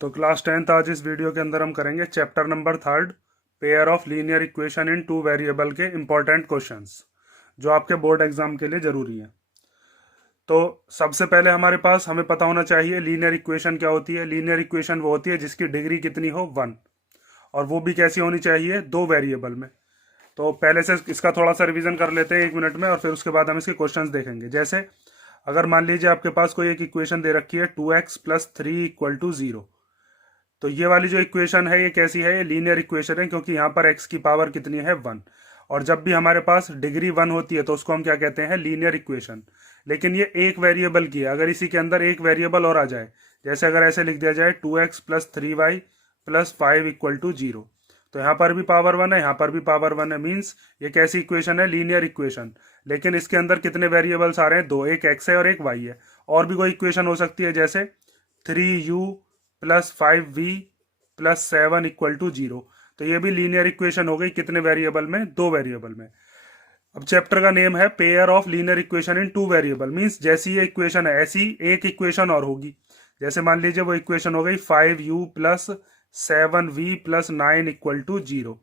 तो class 10th आज इस वीडियो के अंदर हम करेंगे chapter number 3 pair of linear equation in two variable के इंपॉर्टेंट क्वेश्चंस जो आपके बोर्ड एग्जाम के लिए जरूरी है। तो सबसे पहले हमारे पास हमें पता होना चाहिए लीनियर इक्वेशन क्या होती है। लीनियर इक्वेशन वो होती है जिसकी डिग्री कितनी हो 1, और वो भी कैसी होनी चाहिए, दो वेरिएबल में। तो पहले से इसका थोड़ा सा रिवीजन कर लेते हैं 1 मिनट में, और फिर उसके बाद हम इसके क्वेश्चंस देखेंगे। जैसे अगर मान लीजिए आपके पास कोई एक इक्वेशन दे रखी है 2x + 3 = 0, तो ये वाली जो इक्वेशन है ये कैसी है, ये लीनियर इक्वेशन है, क्योंकि यहाँ पर x की पावर कितनी है 1। और जब भी हमारे पास डिग्री 1 होती है तो उसको हम क्या कहते हैं, लीनियर इक्वेशन। लेकिन ये एक वेरिएबल की है। अगर इसी के अंदर एक वेरिएबल और आ जाए, जैसे अगर ऐसे लिख दिया जाए 2x + 3y + 5 = 0, तो यहाँ पर भी पावर 1 है, यहाँ पर भी पावर 1 है। मीन्स ये कैसी इक्वेशन है, लीनियर इक्वेशन। लेकिन इसके अंदर कितने वेरिएबल्स आ रहे हैं, दो, एक x है और एक y है। और भी कोई इक्वेशन हो सकती है, जैसे 3u + 5v + 7 = 0, तो ये भी लीनियर इक्वेशन हो गई। कितने वेरिएबल में, दो वेरिएबल में। अब चैप्टर का नेम है pair of linear equation in two variable. Means जैसी ये इक्वेशन है ऐसी एक इक्वेशन और होगी। जैसे मान लीजिए वो इक्वेशन हो गई 5u + 7v + 9 = 0,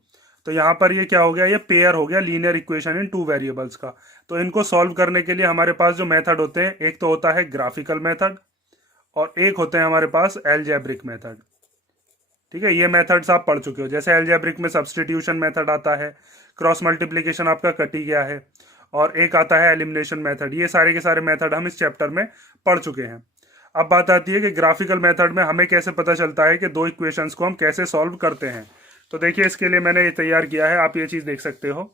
तो यहाँ पर ये क्या हो गया, ये पेयर हो गया linear equation in two variables का। तो इनको सॉल्व करने के लिए हमारे पास जो मेथड होते हैं, एक तो होता है ग्राफिकल मेथड और एक होते हैं हमारे पास एल्जेब्रिक मेथड। ठीक है, ये मेथड्स आप पढ़ चुके हो। जैसे एल्जेब्रिक में सब्स्टिट्यूशन मेथड आता है, क्रॉस मल्टीप्लिकेशन आपका कट ही गया है, और एक आता है एलिमिनेशन मेथड। ये सारे के सारे मेथड हम इस चैप्टर में पढ़ चुके हैं। अब बात आती है कि ग्राफिकल मेथड में हमें कैसे पता चलता है कि दो इक्वेशंस को हम कैसे सॉल्व करते हैं। तो देखिए, इसके लिए मैंने ये तैयार किया है। आप ये चीज़ देख सकते हो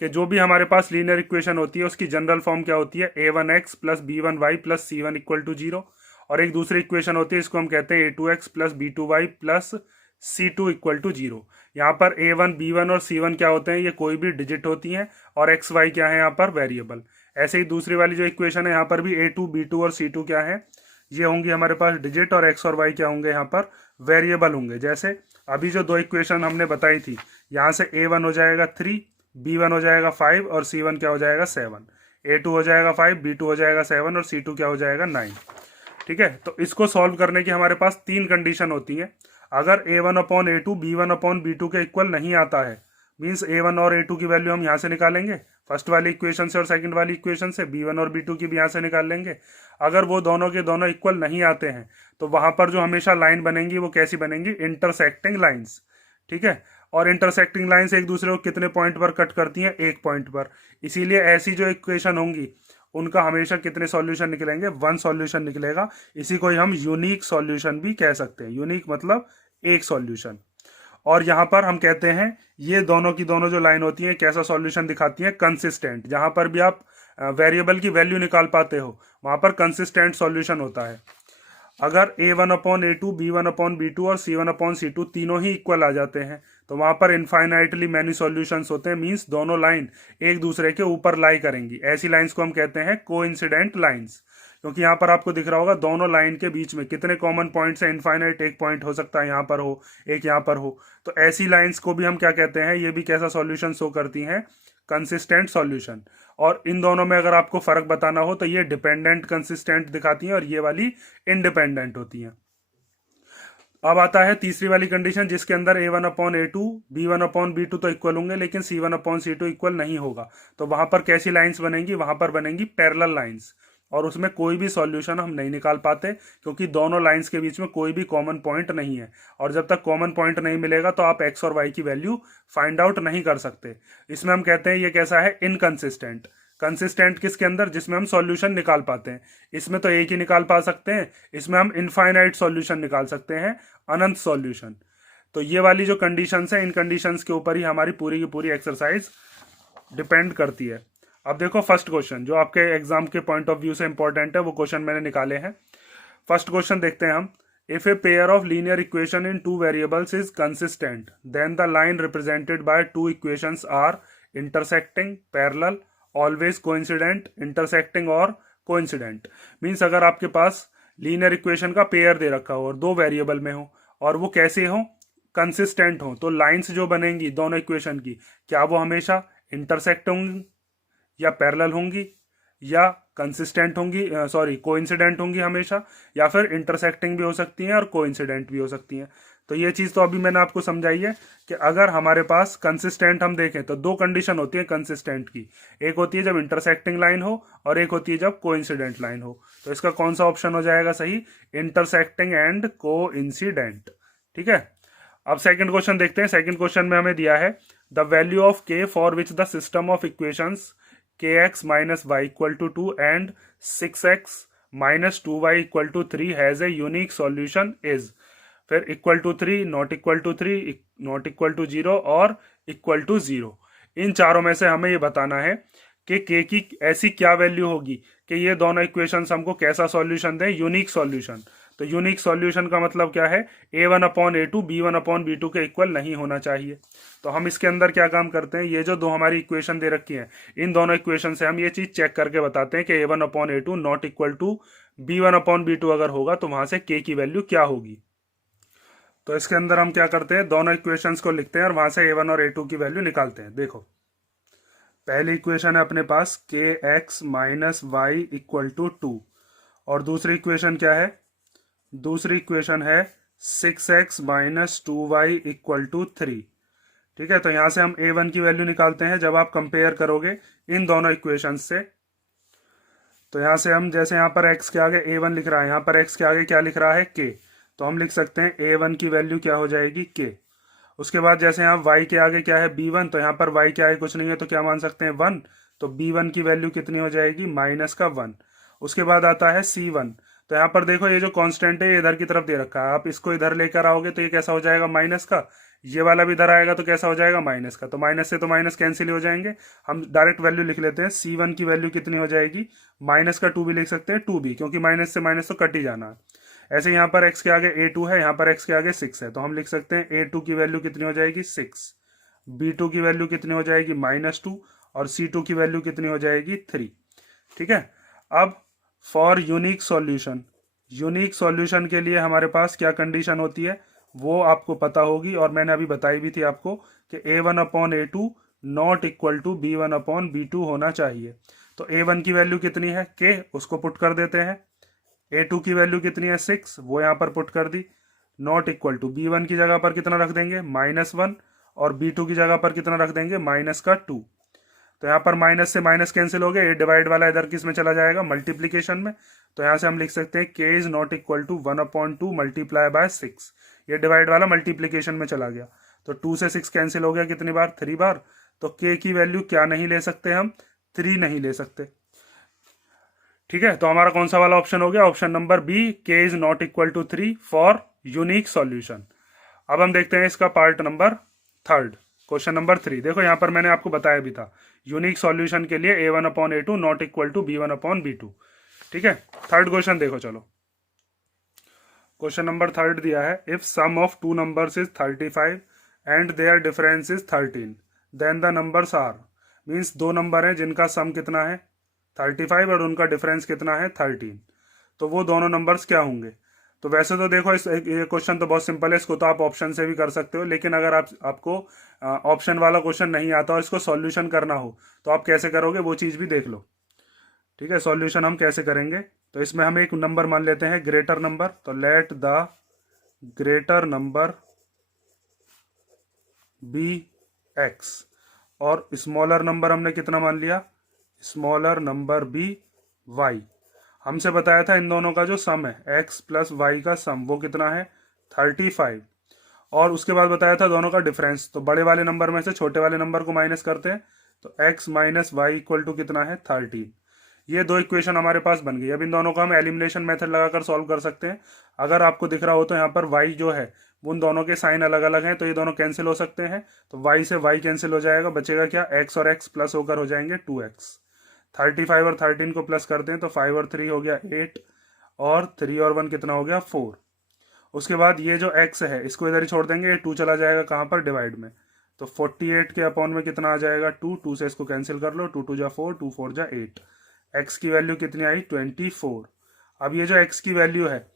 कि जो भी हमारे पास लीनियर इक्वेशन होती है उसकी जनरल फॉर्म क्या होती है, a1x + b1y + c1 = 0। और एक दूसरी इक्वेशन होती है, इसको हम कहते हैं a2x + b2y + c2 = 0। यहाँ पर a1, b1 और c1 क्या होते हैं, ये कोई भी डिजिट होती हैं, और x y क्या है यहाँ पर, वेरिएबल। ऐसे ही दूसरी वाली जो इक्वेशन है, यहाँ पर भी a2, b2 और c2 क्या है, ये होंगी हमारे पास डिजिट, और x और y क्या होंगे यहाँ पर, वेरिएबल होंगे। जैसे अभी जो दो इक्वेशन हमने बताई थी, यहाँ से a1 हो जाएगा 3, b1 हो जाएगा 5 और c1 क्या हो जाएगा 7। a2 हो जाएगा 5, b2 हो जाएगा 7 और c2 क्या हो जाएगा 9। ठीक है, तो इसको सॉल्व करने की हमारे पास तीन कंडीशन होती हैं। अगर a1/a2 b1/b2 के इक्वल नहीं आता है, मीन्स a1 और a2 की वैल्यू हम यहाँ से निकालेंगे, फर्स्ट वाली इक्वेशन से और सेकंड वाली इक्वेशन से, b1 और b2 की भी यहाँ से निकाल लेंगे। अगर वो दोनों के दोनों इक्वल नहीं आते हैं, तो वहां पर जो हमेशा लाइन बनेंगी वो कैसी बनेंगी, इंटरसेक्टिंग लाइन्स। ठीक है, और इंटरसेक्टिंग लाइन्स एक दूसरे को कितने पॉइंट पर कट करती हैं, एक पॉइंट पर। इसीलिए ऐसी जो इक्वेशन होंगी उनका हमेशा कितने सॉल्यूशन निकलेंगे, वन सॉल्यूशन निकलेगा। इसी को ही हम यूनिक सॉल्यूशन भी कह सकते हैं। यूनिक मतलब एक सॉल्यूशन। और यहाँ पर हम कहते हैं ये दोनों की दोनों जो लाइन होती है कैसा सॉल्यूशन दिखाती है, कंसिस्टेंट। जहां पर भी आप वेरिएबल की वैल्यू निकाल पाते हो वहां पर कंसिस्टेंट सॉल्यूशन होता है। अगर a1/a2 b1/b2 और c1/c2 तीनों ही इक्वल आ जाते हैं, तो वहां पर इनफाइनाइटली मैनी सॉल्यूशंस होते हैं। मींस दोनों लाइन एक दूसरे के ऊपर लाई करेंगी। ऐसी लाइंस को हम कहते हैं कोइंसिडेंट लाइंस। क्योंकि यहाँ पर आपको दिख रहा होगा दोनों लाइन के बीच में कितने कॉमन पॉइंट्स हैं, इनफाइनाइट एक पॉइंट हो सकता है यहाँ पर हो, एक यहाँ पर हो। तो ऐसी लाइंस को भी हम क्या कहते हैं, ये भी कैसा सॉल्यूशन शो करती हैं, कंसिस्टेंट सॉल्यूशन। और इन दोनों में अगर आपको फर्क बताना हो तो ये डिपेंडेंट कंसिस्टेंट दिखाती हैं और ये वाली इंडिपेंडेंट होती हैं। अब आता है तीसरी वाली कंडीशन, जिसके अंदर a1/a2 b1/b2 तो इक्वल होंगे, लेकिन c1/c2 इक्वल नहीं होगा। तो वहां पर कैसी लाइंस बनेंगी, वहां पर बनेंगी पैरेलल लाइंस, और उसमें कोई भी सॉल्यूशन हम नहीं निकाल पाते, क्योंकि दोनों लाइंस के बीच में कोई भी कॉमन पॉइंट नहीं है। और जब तक कॉमन पॉइंट नहीं मिलेगा तो आप x और y की वैल्यू फाइंड आउट नहीं कर सकते। इसमें हम कहते हैं ये कैसा है, इनकंसिस्टेंट। कंसिस्टेंट किसके अंदर, जिसमें हम सॉल्यूशन निकाल पाते हैं। इसमें तो एक ही निकाल पा सकते हैं, इसमें हम इनफाइनाइट सॉल्यूशन निकाल सकते हैं, अनंत सॉल्यूशन। तो ये वाली जो कंडीशंस है, इन कंडीशंस के ऊपर ही हमारी पूरी की पूरी एक्सरसाइज डिपेंड करती है। अब देखो फर्स्ट क्वेश्चन जो आपके एग्जाम के पॉइंट ऑफ व्यू से इंपॉर्टेंट है, वो क्वेश्चन मैंने निकाले हैं। फर्स्ट क्वेश्चन देखते हैं हम। If a pair of linear equation in two variables is consistent, then the line represented by two equations are intersecting, parallel, always coincident, intersecting और कोइंसिडेंट। मीन्स अगर आपके पास लीनियर इक्वेशन का पेयर दे रखा हो और दो वेरिएबल में हो, और वो कैसे हो, कंसिस्टेंट हो, तो लाइंस जो बनेंगी दोनों इक्वेशन की, क्या वो हमेशा इंटरसेक्ट होंगी या पैरेलल होंगी या कंसिस्टेंट होंगी, सॉरी कोइंसिडेंट होंगी हमेशा, या फिर इंटरसेक्टिंग भी हो सकती हैं और कोइंसिडेंट भी हो सकती हैं। तो ये चीज़ तो अभी मैंने आपको समझाई है कि अगर हमारे पास कंसिस्टेंट हम देखें तो दो कंडीशन होती है कंसिस्टेंट की, एक होती है जब इंटरसेक्टिंग लाइन हो और एक होती है जब कोइंसिडेंट लाइन हो। तो इसका कौन सा ऑप्शन हो जाएगा सही? Intersecting and coincident. ठीक है, अब सेकंड क्वेश्चन देखते हैं। सेकंड क्वेश्चन में हमें दिया है the value of K for which the system of equations K x minus Y equal to 2 and 6x minus 2y equal to 3 has a unique solution is, फिर equal to 3, not equal to 3, not equal to 0 और equal to 0। इन चारों में से हमें ये बताना है कि के की ऐसी क्या वैल्यू होगी कि ये दोनों इक्वेशंस हमको कैसा सॉल्यूशन दें, यूनिक सॉल्यूशन। तो यूनिक सॉल्यूशन का मतलब क्या है? a1/a2 b1/b2 के इक्वल नहीं होना चाहिए। तो हम इसके अंदर क्या काम करते हैं, ये जो दो हमारी इक्वेशन दे रखी है, इन दोनों इक्वेशन से हम ये चीज चेक करके बताते हैं कि a1/a2 not equal to b1/b2 अगर होगा तो वहां से k की वैल्यू क्या होगी। तो इसके अंदर हम क्या करते हैं, दोनों इक्वेशंस को लिखते हैं और वहां से a1 और a2 की वैल्यू निकालते हैं। देखो, पहली इक्वेशन है अपने पास के x minus Y equal to 2, और दूसरी इक्वेशन क्या है? दूसरी इक्वेशन है 6x minus 2y equal to 3। ठीक है, तो यहां से हम a1 की वैल्यू निकालते हैं जब आप कंपेयर करोगे इन दोनों इक्वेशन से। तो यहां से हम, जैसे यहां पर x के आगे a1 लिख रहा है, यहां पर x के आगे क्या लिख रहा है? k। तो हम लिख सकते हैं a1 की वैल्यू क्या हो जाएगी? k। उसके बाद जैसे यहाँ y के आगे क्या है? b1, तो यहाँ पर y के आगे कुछ नहीं है तो क्या मान सकते हैं? 1। तो b1 की वैल्यू कितनी हो जाएगी? माइनस का 1। उसके बाद आता है c1। तो यहाँ पर देखो, ये जो कांस्टेंट है ये इधर की तरफ दे रखा है, आप इसको इधर लेकर आओगे तो ये कैसा हो जाएगा? माइनस का। ये वाला भी इधर आएगा तो कैसा हो जाएगा? माइनस का। तो माइनस से तो माइनस कैंसिल हो जाएंगे, हम डायरेक्ट वैल्यू लिख लेते हैं। c1 की वैल्यू कितनी हो जाएगी? माइनस का 2 भी लिख सकते हैं, 2b, क्योंकि माइनस से माइनस तो कट ही जाना है। ऐसे यहाँ पर x के आगे a2 है, यहाँ पर x के आगे 6 है, तो हम लिख सकते हैं a2 की वैल्यू कितनी हो जाएगी? 6। b2 की वैल्यू कितनी हो जाएगी? -2। और c2 की वैल्यू कितनी हो जाएगी? 3। ठीक है, अब for unique solution, unique solution के लिए हमारे पास क्या कंडीशन होती है वो आपको पता होगी, और मैंने अभी बताई भी थी आपको कि a1/a2 not equal to b1/b2 होना चाहिए। तो a1 की वैल्यू कितनी है? k, उसको पुट कर देते हैं। a2 की वैल्यू कितनी है? 6, वो यहाँ पर पुट कर दी। नॉट इक्वल टू b1 की जगह पर कितना रख देंगे? -1, और b2 की जगह पर कितना रख देंगे? -2। तो यहाँ पर माइनस से माइनस कैंसिल हो गया, ये डिवाइड वाला इधर किस में चला जाएगा? मल्टीप्लीकेशन में। तो यहाँ से हम लिख सकते हैं k is not equal to 1/2 multiply by 6। ये डिवाइड वाला मल्टीप्लीकेशन में चला गया, तो 2 से 6 कैंसिल हो गया, कितनी बार? 3 बार। तो k की वैल्यू क्या नहीं ले सकते हम? 3 नहीं ले सकते। ठीक है, तो हमारा कौन सा वाला ऑप्शन हो गया? Option number B, k is not equal to 3 for unique solution. अब हम देखते हैं इसका part number third, question number 3। देखो यहाँ पर मैंने आपको बताया भी था, यूनिक सॉल्यूशन के लिए a1/a2 not equal to b1/b2। ठीक है, थर्ड क्वेश्चन देखो, चलो। क्वेश्चन नंबर थर्ड दिया है, if sum of two numbers is 35 and their difference is 13 then the numbers are. Means दो नंबर हैं जिनका सम कितना है? 35 और उनका डिफरेंस कितना है? 13। तो वो दोनों नंबर्स क्या होंगे? तो वैसे तो देखो, ये क्वेश्चन तो बहुत सिंपल है, इसको तो आप ऑप्शन से भी कर सकते हो, लेकिन अगर आपको ऑप्शन वाला क्वेश्चन नहीं आता और इसको सॉल्यूशन करना हो तो आप कैसे करोगे वो चीज़ भी देख लो। ठीक है, सॉल्यूशन हम कैसे करेंगे? तो इसमें हम एक नंबर मान लेते हैं ग्रेटर नंबर, तो let the greater number be x, और स्मॉलर नंबर हमने कितना मान लिया? Smaller number be y. हमसे बताया था इन दोनों का जो सम है x प्लस वाई का सम, वो कितना है? 35। और उसके बाद बताया था दोनों का डिफरेंस, तो बड़े वाले नंबर में से छोटे वाले नंबर को माइनस करते हैं, तो x minus Y equal to कितना है? 13। ये दो इक्वेशन हमारे पास बन गई। अब इन दोनों को हम एलिमिनेशन मेथड लगाकर सॉल्व कर सकते हैं। अगर आपको दिख रहा हो तो यहाँ पर y जो है उन दोनों के साइन अलग अलग हैं, तो ये दोनों कैंसिल हो सकते हैं, तो y से y कैंसिल हो जाएगा, बचेगा क्या? x और x प्लस होकर हो जाएंगे 2x। 35 और 13 को प्लस करते हैं तो 5 और 3 हो गया 8, और 3 और 1 कितना हो गया? 4। उसके बाद ये जो x है इसको इधर ही छोड़ देंगे, ये 2 चला जाएगा कहाँ पर? डिवाइड में। तो 48 के अपॉन में कितना आ जाएगा? 2। 2 से इसको कैंसिल कर लो, 2 2 जा 4, 2 4 जा 8। x की वैल्यू कितनी आई? 24। अब ये जो x की वैल्यू है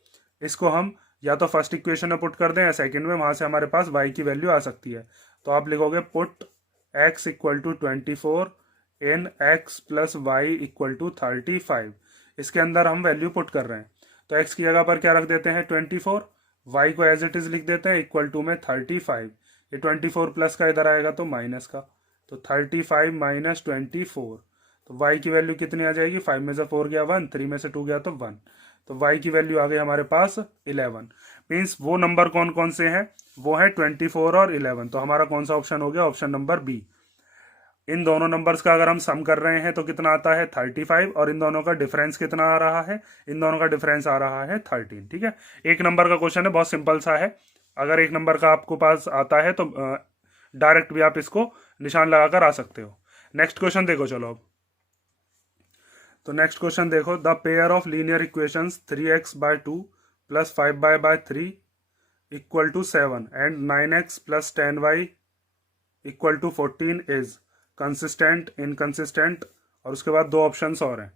इसको हम या तो फर्स्ट इक्वेशन में पुट कर दें या सेकंड में, वहां से हमारे पास y की वैल्यू आ सकती है। तो आप लिखोगे put x equal to 24 in x plus y equal to 35। इसके अंदर हम वैल्यू पुट कर रहे हैं, तो x की जगह पर क्या रख देते हैं 24, y को एज इट इज लिख देते हैं इक्वल टू में 35। ये 24 प्लस का इधर आएगा तो माइनस का, तो 35 माइनस 24, तो y की वैल्यू कितनी आ जाएगी, 5 में से 4 गया 1, 3 में से 2 गया तो 1, तो y की वैल्यू आ गई हमारे पास 11। मीन्स वो नंबर कौन कौन से हैं, वो है 24 और 11, तो हमारा कौन सा ऑप्शन हो गया, ऑप्शन नंबर बी। इन दोनों नंबर्स का अगर हम सम कर रहे हैं तो कितना आता है 35, और इन दोनों का डिफरेंस कितना आ रहा है, इन दोनों का डिफरेंस आ रहा है 13। ठीक है, एक नंबर का क्वेश्चन है, बहुत सिंपल सा है। अगर एक नंबर का आपको पास आता है तो डायरेक्ट भी आप इसको निशान लगाकर आ सकते हो। नेक्स्ट क्वेश्चन देखो चलो अब। तो नेक्स्ट क्वेश्चन देखो, the pair of linear equations 3x/2 plus 5y/3 equal to 7 and 9x plus 10y equal to 14 is consistent, inconsistent, और उसके बाद दो ऑप्शंस और हैं।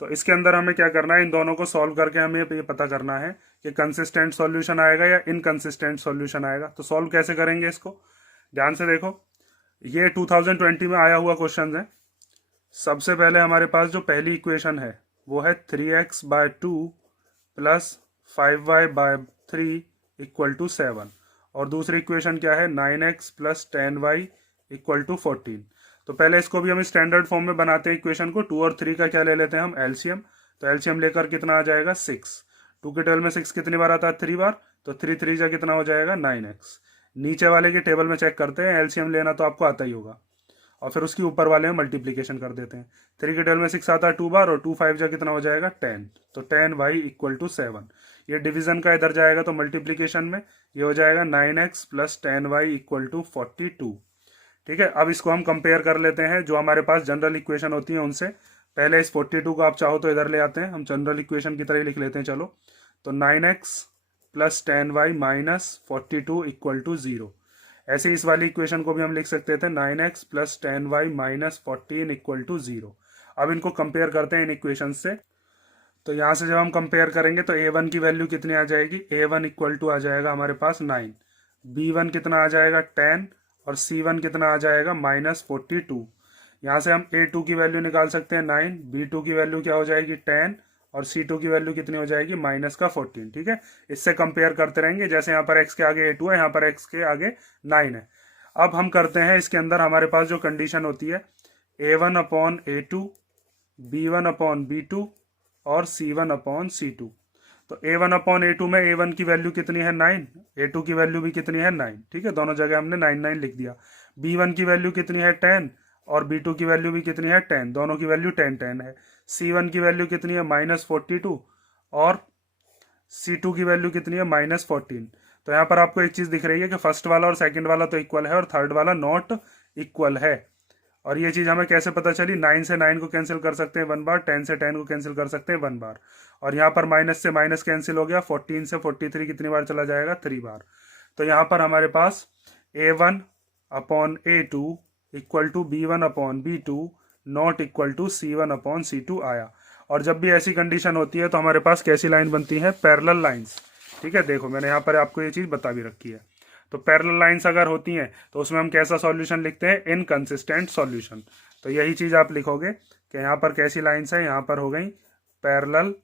तो इसके अंदर हमें क्या करना है, इन दोनों को सॉल्व करके हमें ये पता करना है कि कंसिस्टेंट सॉल्यूशन आएगा या इनकंसिस्टेंट सॉल्यूशन आएगा। तो सॉल्व कैसे करेंगे इसको, ध्यान से देखो। ये 2020 में आया हुआ क्वेश्चन है। सबसे पहले हमारे पास जो पहली इक्वेशन है वो है 3x/2 plus 5y/3 equal to 7, और दूसरी इक्वेशन क्या है 9x plus 10y equal to 14। तो पहले इसको भी हम स्टैंडर्ड फॉर्म में बनाते हैं इक्वेशन को। 2 और 3 का क्या ले लेते हैं हम, एलसीएम। तो एलसीएम लेकर कितना आ जाएगा 6, 2 के टेबल में 6 कितनी बार आता है 3 बार, तो 3 3 जा कितना हो जाएगा 9x। नीचे वाले के टेबल में चेक करते हैं, एलसीएम लेना तो आपको आता ही होगा, और फिर उसकी ऊपर वाले में मल्टीप्लीकेशन कर देते हैं। 3 के टेबल में 6 आता है 2 बार, और 2 5 जा कितना हो जाएगा 10, तो 10y इक्वल टू 7। ये डिवीजन का इधर जाएगा तो मल्टीप्लीकेशन में ये हो जाएगा 9x plus 10y equal to 42। ठीक है, अब इसको हम कंपेयर कर लेते हैं जो हमारे पास जनरल इक्वेशन होती है उनसे। पहले इस 42 को आप चाहो तो इधर ले आते हैं, हम जनरल इक्वेशन की तरह ही लिख लेते हैं चलो। तो 9x plus 10y minus 42 equal to 0। ऐसे इस वाली इक्वेशन को भी हम लिख सकते थे 9x plus 10y minus 14 equal to 0। अब इनको कंपेयर करते हैं इन इक्वेशन से। तो यहाँ से जब हम कंपेयर करेंगे तो a1 की वैल्यू कितनी आ जाएगी, a1 इक्वल टू आ जाएगा हमारे पास 9, b1 कितना आ जाएगा 10, और c1 कितना आ जाएगा माइनस 42। यहाँ से हम a2 की वैल्यू निकाल सकते हैं 9, b2 की वैल्यू क्या हो जाएगी 10, और c2 की वैल्यू कितनी हो जाएगी माइनस का 14। ठीक है, इससे कंपेयर करते रहेंगे। जैसे यहाँ पर x के आगे a2 है, यहाँ पर x के आगे 9 है। अब हम करते हैं इसके अंदर हमारे पास जो कंडीशन होती है a1/a2, b1/b2 और c1/c2। तो a1/a2 में a1 की वैल्यू कितनी है 9, a2 की वैल्यू भी कितनी है 9। ठीक है, दोनों जगह हमने 9 9 लिख दिया। b1 की वैल्यू कितनी है 10, और b2 की वैल्यू भी कितनी है 10, दोनों की वैल्यू 10 10 है। c1 की वैल्यू कितनी है माइनस 42, और c2 की वैल्यू कितनी है माइनस 14। तो यहाँ पर आपको एक चीज दिख रही है कि फर्स्ट वाला और सेकंड वाला तो इक्वल है, और थर्ड वाला नॉट इक्वल है। और ये चीज हमें कैसे पता चली, 9 से 9 को कैंसिल कर सकते हैं 1 बार, 10 से 10 को कैंसिल कर सकते हैं 1 बार, और यहाँ पर माइनस से माइनस कैंसिल हो गया, 14 से 43 कितनी बार चला जाएगा 3 बार। तो यहाँ पर हमारे पास a1/a2 equal to b1/b2 not equal to c1/c2 आया। और जब भी ऐसी कंडीशन होती है तो हमारे पास कैसी लाइन बनती है, पैरेलल लाइंस। ठीक है, देखो मैंने यहाँ पर आपको ये चीज़ बता भी रखी है। तो पैरेलल लाइंस अगर होती हैं तो उसमें हम कैसा सॉल्यूशन लिखते हैं, इनकंसिस्टेंट सॉल्यूशन। तो यही चीज़ आप लिखोगे कि यहाँ पर कैसी लाइंस है, यहाँ पर हो गई पैरेलल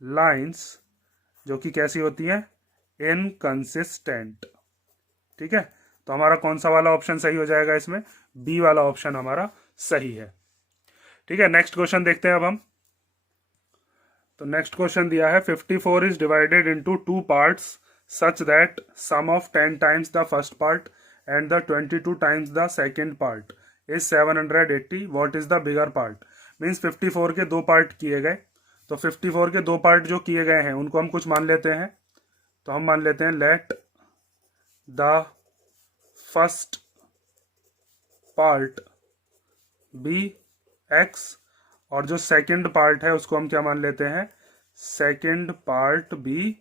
लाइंस जो कि कैसी होती हैं, इनकंसिस्टेंट। ठीक है, तो हमारा कौन सा वाला ऑप्शन सही हो जाएगा इसमें, बी वाला ऑप्शन हमारा सही है। ठीक है, नेक्स्ट क्वेश्चन देखते हैं अब हम। तो नेक्स्ट क्वेश्चन दिया है 54 is divided into 2 parts such that sum of 10 times the first part and the 22 times the second part is 780. What is the bigger part? Means 54 के 2 पार्ट किए गए। तो 54 के 2 पार्ट जो किए गए हैं उनको हम कुछ मान लेते हैं। तो हम मान लेते हैं let the first part be x, और जो सेकंड पार्ट है उसको हम क्या मान लेते हैं, सेकंड पार्ट बी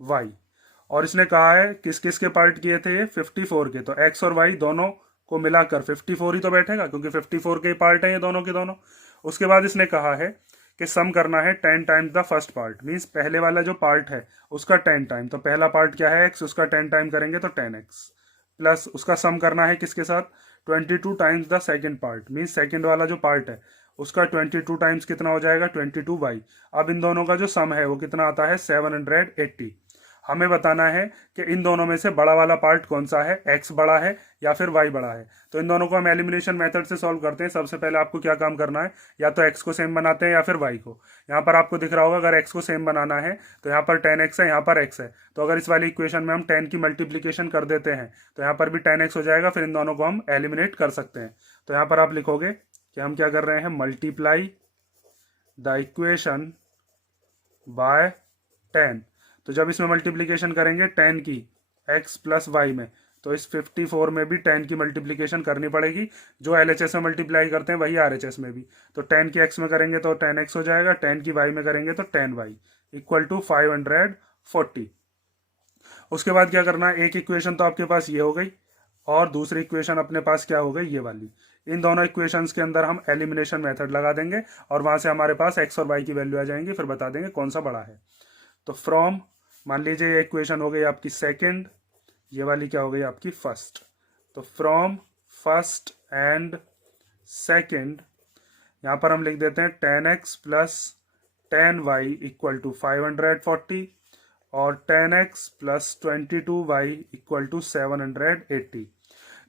y। और इसने कहा है किस किस के पार्ट किए थे ये, 54 के। तो x और y दोनों को मिलाकर 54 ही तो बैठेगा, क्योंकि 54 के पार्ट हैं ये दोनों के दोनों। उसके बाद इसने कहा है कि सम करना है 10 times the first part, means पहले वाला जो पार्ट है उसका 10 टाइम। तो पहला पार्ट क्या है x, उसका 10 टाइम करेंगे तो 10x, प्लस उसका सम करना है किसके साथ, 22 times the second part, means second वाला जो पार्ट है उसका 22 टाइम्स कितना हो जाएगा 22y। अब इन दोनों का जो सम है वो कितना आता है 780। हमें बताना है कि इन दोनों में से बड़ा वाला पार्ट कौन सा है, x बड़ा है या फिर y बड़ा है। तो इन दोनों को हम एलिमिनेशन मेथड से सॉल्व करते हैं। सबसे पहले आपको क्या काम करना है, या तो x को सेम बनाते हैं या फिर y को। यहाँ पर आपको दिख रहा होगा अगर x को सेम बनाना है तो यहाँ पर 10x है, यहाँ पर x है, तो अगर इस वाली इक्वेशन में हम 10 की मल्टीप्लीकेशन कर देते हैं तो यहाँ पर भी 10x हो जाएगा, फिर इन दोनों को हम एलिमिनेट कर सकते हैं। तो यहाँ पर आप लिखोगे कि हम क्या कर रहे हैं, मल्टीप्लाई द इक्वेशन बाय 10। तो जब इसमें मल्टीप्लीकेशन करेंगे 10 की x प्लस वाई में, तो इस 54 में भी 10 की मल्टीप्लीकेशन करनी पड़ेगी। जो LHS में मल्टीप्लाई करते हैं वही RHS में भी। तो 10 की x में करेंगे तो 10x हो जाएगा, 10 की y में करेंगे तो 10y इक्वल टू 540। उसके बाद क्या करना है, एक इक्वेशन तो आपके पास ये हो गई और दूसरी इक्वेशन अपने पास क्या हो गई, ये वाली। इन दोनों इक्वेशंस के अंदर हम एलिमिनेशन मेथड लगा देंगे और वहां से हमारे पास x और y की वैल्यू आ जाएंगी, फिर बता देंगे कौन सा बड़ा है। तो फ्रॉम, मान लीजिए ये इक्वेशन हो गई आपकी सेकंड, ये वाली क्या हो गई आपकी फर्स्ट। तो फ्रॉम फर्स्ट एंड सेकंड यहाँ पर हम लिख देते हैं 10x plus 10y equal to 540 और 10x plus 22y equal to 780।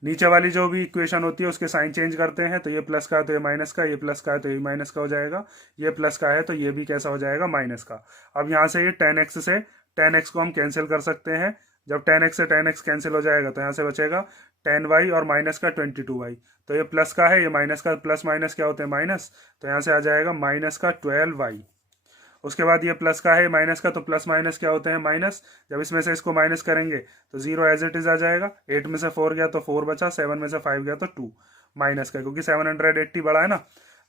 नीचे वाली जो भी इक्वेशन होती है उसके साइन चेंज करते हैं, तो ये प्लस का है तो ये माइनस का, ये प्लस का है तो ये माइनस का हो जाएगा, ये प्लस का है तो ये भी कैसा हो जाएगा, माइनस का। अब यहाँ से ये 10x से 10x को हम कैंसिल कर सकते हैं। जब 10x से 10x कैंसिल हो जाएगा तो यहाँ से बचेगा 10y और माइनस का 22y। तो ये प्लस का है, ये माइनस का, प्लस माइनस क्या होते हैं, माइनस, तो यहाँ से आ जाएगा माइनस का 12y। उसके बाद ये प्लस का है, माइनस का, तो प्लस माइनस क्या होते हैं, माइनस। जब इसमें से इसको माइनस करेंगे तो 0 एज इट इज आ जाएगा। 8 में से 4 गया तो 4 बचा, 7 में से 5 गया तो 2 माइनस का, क्योंकि 780 बड़ा है ना।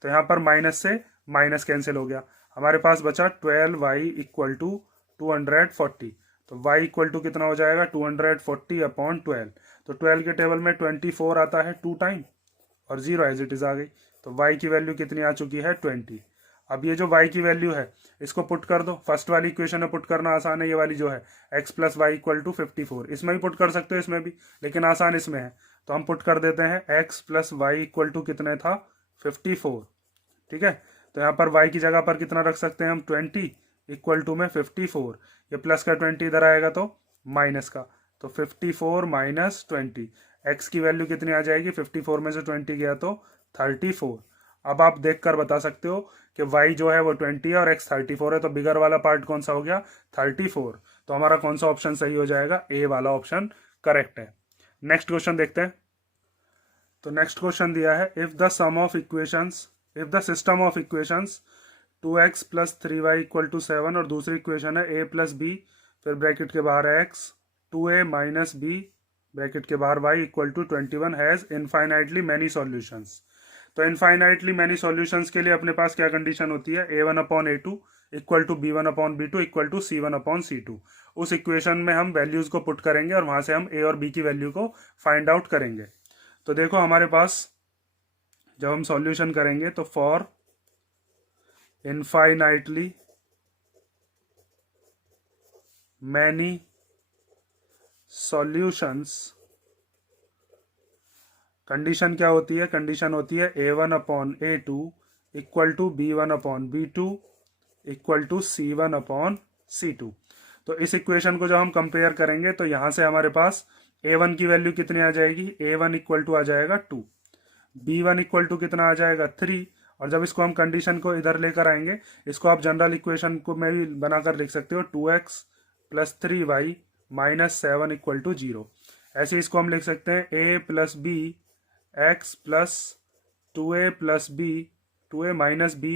तो यहाँ पर माइनस से माइनस कैंसिल हो गया, हमारे पास बचा 12y इक्वल टू 240। तो y इक्वल टू कितना हो जाएगा 240 अपॉन 12। तो 12 के टेबल में 24 आता है 2 टाइम और 0 एज इट इज आ गई। तो y की वैल्यू कितनी आ चुकी है 20। अब ये जो y की वैल्यू है इसको पुट कर दो। फर्स्ट वाली इक्वेशन में पुट करना आसान है, ये वाली जो है x plus y equal to 54, इसमें भी पुट कर सकते हो, इसमें भी, लेकिन आसान इसमें है। तो हम पुट कर देते हैं x plus y equal to कितने था 54, ठीक है। तो यहाँ पर y की जगह पर कितना रख सकते हैं हम 20 इक्वल टू में 54, ये प्लस का 20 इधर आएगा तो माइनस का, तो 54 माइनस 20, x की वैल्यू कितनी आ जाएगी 54 में से 20 गया तो 34। अब आप देखकर बता सकते हो कि y जो है वो 20 है और x 34 है, तो बिगर वाला पार्ट कौन सा हो गया 34। तो हमारा कौन सा ऑप्शन सही हो जाएगा, ए वाला ऑप्शन करेक्ट है। नेक्स्ट क्वेश्चन देखते हैं। तो नेक्स्ट क्वेश्चन दिया है, if the sum of equations, if the system of equations 2x plus 3y equal to 7 और दूसरी इक्वेशन है a प्लस बी, फिर ब्रैकेट के बाहर है x, 2a minus B bracket के बाहर y equal to 21 has infinitely many solutions. तो इनफाइनाइटली मैनी सॉल्यूशंस के लिए अपने पास क्या कंडीशन होती है, a1 upon a2 equal to b1 upon b2 equal to c1 upon c2। उस इक्वेशन में हम वैल्यूज को पुट करेंगे और वहां से हम a और b की वैल्यू को फाइंड आउट करेंगे। तो देखो हमारे पास जब हम सॉल्यूशन करेंगे तो for infinitely many solutions, condition क्या होती है, कंडीशन होती है a1 upon a2 equal to b1 upon b2 equal to c1 upon c2। तो इस इक्वेशन को जब हम कंपेयर करेंगे तो यहां से हमारे पास a1 की वैल्यू कितनी आ जाएगी, a1 इक्वल टू आ जाएगा 2, b1 इक्वल टू कितना आ जाएगा 3, और जब इसको हम कंडीशन को इधर लेकर आएंगे, इसको आप जनरल इक्वेशन को में भी बनाकर लिख सकते हो 2x plus 3y minus 7 equal to 0। ऐसे इसको हम लिख सकते हैं a plus b x plus 2a plus b 2a minus b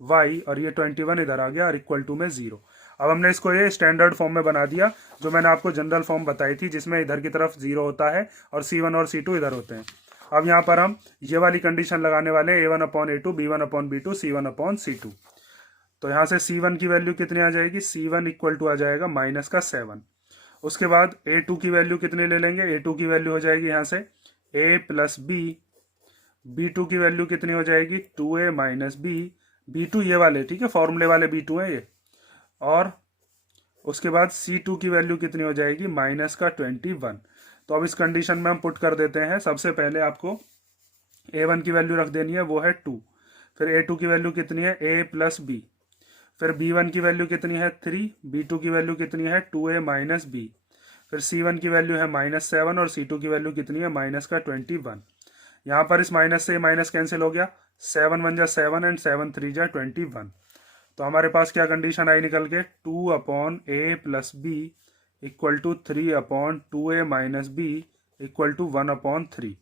y, और ये 21 इधर आ गया और इक्वल टू में 0। अब हमने इसको ये स्टैंडर्ड फॉर्म में बना दिया जो मैंने आपको जनरल फॉर्म बताई थी, जिसमें इधर की तरफ 0 होता है और c1 और c2 इधर होते हैं। अब यहाँ पर हम ये वाली कंडीशन लगाने वाले हैं a1 upon a2 b1 upon b2 c1 upon c2। तो यहाँ से c1 की वैल्यू कितनी आ जाएगी, c1 इक्वल टू आ जाएगा माइनस का 7। उसके बाद a2 की वैल्यू कितनी ले लेंगे, a2 की वैल्यू हो जाएगी यहाँ से a प्लस बी, b2 की वैल्यू कितनी हो जाएगी 2a माइनस बी, b2 ये वाले, ठीक है, फॉर्मूले वाले b2 है ये, और उसके बाद c2 की वैल्यू कितनी हो जाएगी माइनस का 21। तो अब इस कंडीशन में हम पुट कर देते हैं। सबसे पहले आपको a1 की वैल्यू रख देनी है, वो है 2। फिर a2 की वैल्यू कितनी है, a प्लस बी। फिर b1 की वैल्यू कितनी है 3, b2 की वैल्यू कितनी है 2a माइनस बी। फिर c1 की वैल्यू है -7 और c2 की वैल्यू कितनी है -21। यहाँ पर इस माइनस से माइनस कैंसिल हो गया, 7 1 जा 7 एंड 7 3 जा 21। तो हमारे पास क्या कंडीशन आई निकल के, 2/a plus b equal to 3/2a minus b equal to 1/3।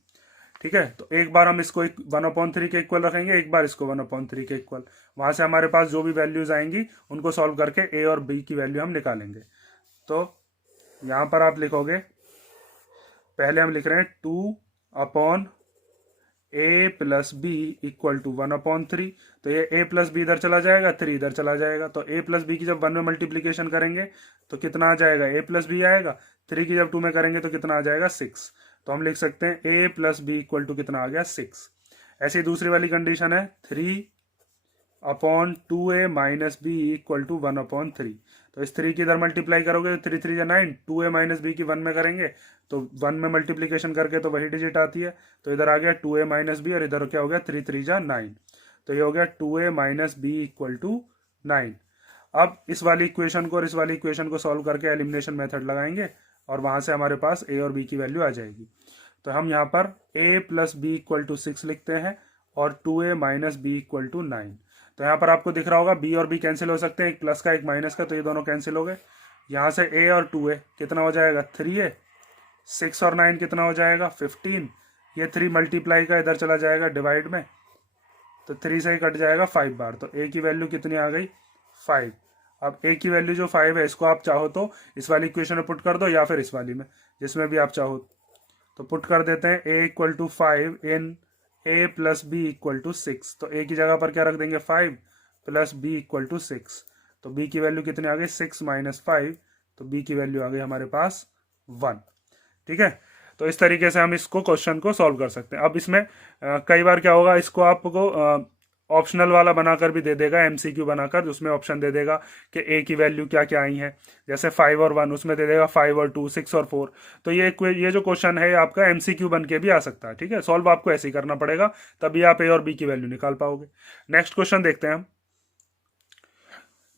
ठीक है, तो एक बार हम इसको 1/3 के इक्वल रखेंगे, एक बार इसको 1/3 के इक्वल। वहां से हमारे पास जो भी वैल्यूज आएंगी उनको सॉल्व करके a और b की वैल्यू हम निकालेंगे। तो यहां पर आप लिखोगे, पहले हम लिख रहे हैं 2/a plus b equal to 1/3। तो ये a प्लस बी इधर चला जाएगा, 3 इधर चला जाएगा। तो a प्लस बी की जब 1 में मल्टीप्लीकेशन करेंगे तो कितना आ जाएगा, a प्लस बी आएगा। 3 की जब 2 में करेंगे तो कितना आ जाएगा, 6। तो हम लिख सकते हैं a plus b equal to कितना आ गया, 6। ऐसी दूसरी वाली कंडीशन है 3/2a minus b equal to 1/3। तो इस 3 की इधर मल्टीप्लाई करोगे तो 3 3 जा 9, 2a माइनस बी की 1 में करेंगे तो 1 में मल्टीप्लीकेशन करके तो वही डिजिट आती है। तो इधर आ गया 2a माइनस बी और इधर क्या हो गया 3 3 जा 9। तो ये हो गया 2a minus b equal to 9। अब इस वाली इक्वेशन को और इस वाली इक्वेशन को सॉल्व करके एलिमिनेशन मेथड लगाएंगे और वहां से हमारे पास a और b की वैल्यू आ जाएगी। तो हम यहाँ पर a plus b equal to 6 लिखते हैं और 2a minus b equal to 9। तो यहाँ पर आपको दिख रहा होगा b और b कैंसिल हो सकते हैं, एक प्लस का एक माइनस का, तो ये दोनों कैंसिल हो गए। यहाँ से a और 2a कितना हो जाएगा 3a, 6 और 9 कितना हो जाएगा 15। ये 3 मल्टीप्लाई का इधर चला जाएगा डिवाइड में, तो 3 से ही कट जाएगा 5 बार। तो a की वैल्यू कितनी आ गई 5। अब a की वैल्यू जो 5 है इसको आप चाहो तो इस वाली इक्वेशन में पुट कर दो या फिर इस वाली में, जिसमें भी आप चाहो। तो पुट कर देते हैं a equal to 5 in a plus b equal to 6। तो a की जगह पर क्या रख देंगे 5 प्लस b इक्वल टू 6। तो b की वैल्यू कितनी आ गई 6 माइनस 5। तो b की वैल्यू आ गई हमारे पास 1। ठीक है, तो इस तरीके से हम इसको क्वेश्चन को सॉल्व कर सकते हैं। अब इसमें कई बार क्या होगा, इसको आपको ऑप्शनल वाला बनाकर भी दे देगा, एमसीक्यू बनाकर, उसमें ऑप्शन दे देगा कि a की वैल्यू क्या क्या आई है। जैसे 5 और 1, उसमें दे देगा 5 और 2, 6 और 4। तो ये जो क्वेश्चन है आपका एमसीक्यू बन के भी आ सकता है। ठीक है, सॉल्व आपको ऐसे ही करना पड़ेगा, तभी आप a और b की वैल्यू निकाल पाओगे। नेक्स्ट क्वेश्चन देखते हैं हम।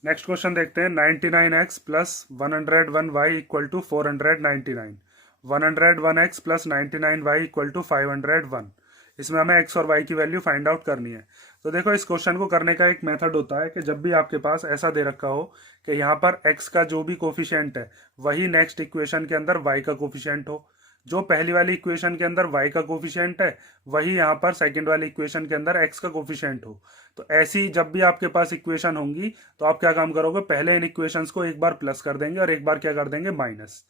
नेक्स्ट क्वेश्चन देखते हैं 99x plus 101y equal to 499। 101x plus 99y equal to 501। इसमें हमें x और y की वैल्यू फाइंड आउट करनी है। तो देखो, इस क्वेश्चन को करने का एक मेथड होता है कि जब भी आपके पास ऐसा दे रखा हो कि यहाँ पर x का जो भी कोफिशिएंट है वही नेक्स्ट इक्वेशन के अंदर y का कोफिशिएंट हो, जो पहली वाली इक्वेशन के अंदर y का कोफिशिएंट है वही यहाँ पर सेकंड वाली इक्वेशन के अंदर x का कोफिशिएंट हो। तो ऐसी जब भी आपके पास इक्वेशन होंगी तो आप क्या काम करोगे, पहले इन इक्वेशंस को एक बार प्लस कर देंगे और एक बार क्या कर देंगे माइनस,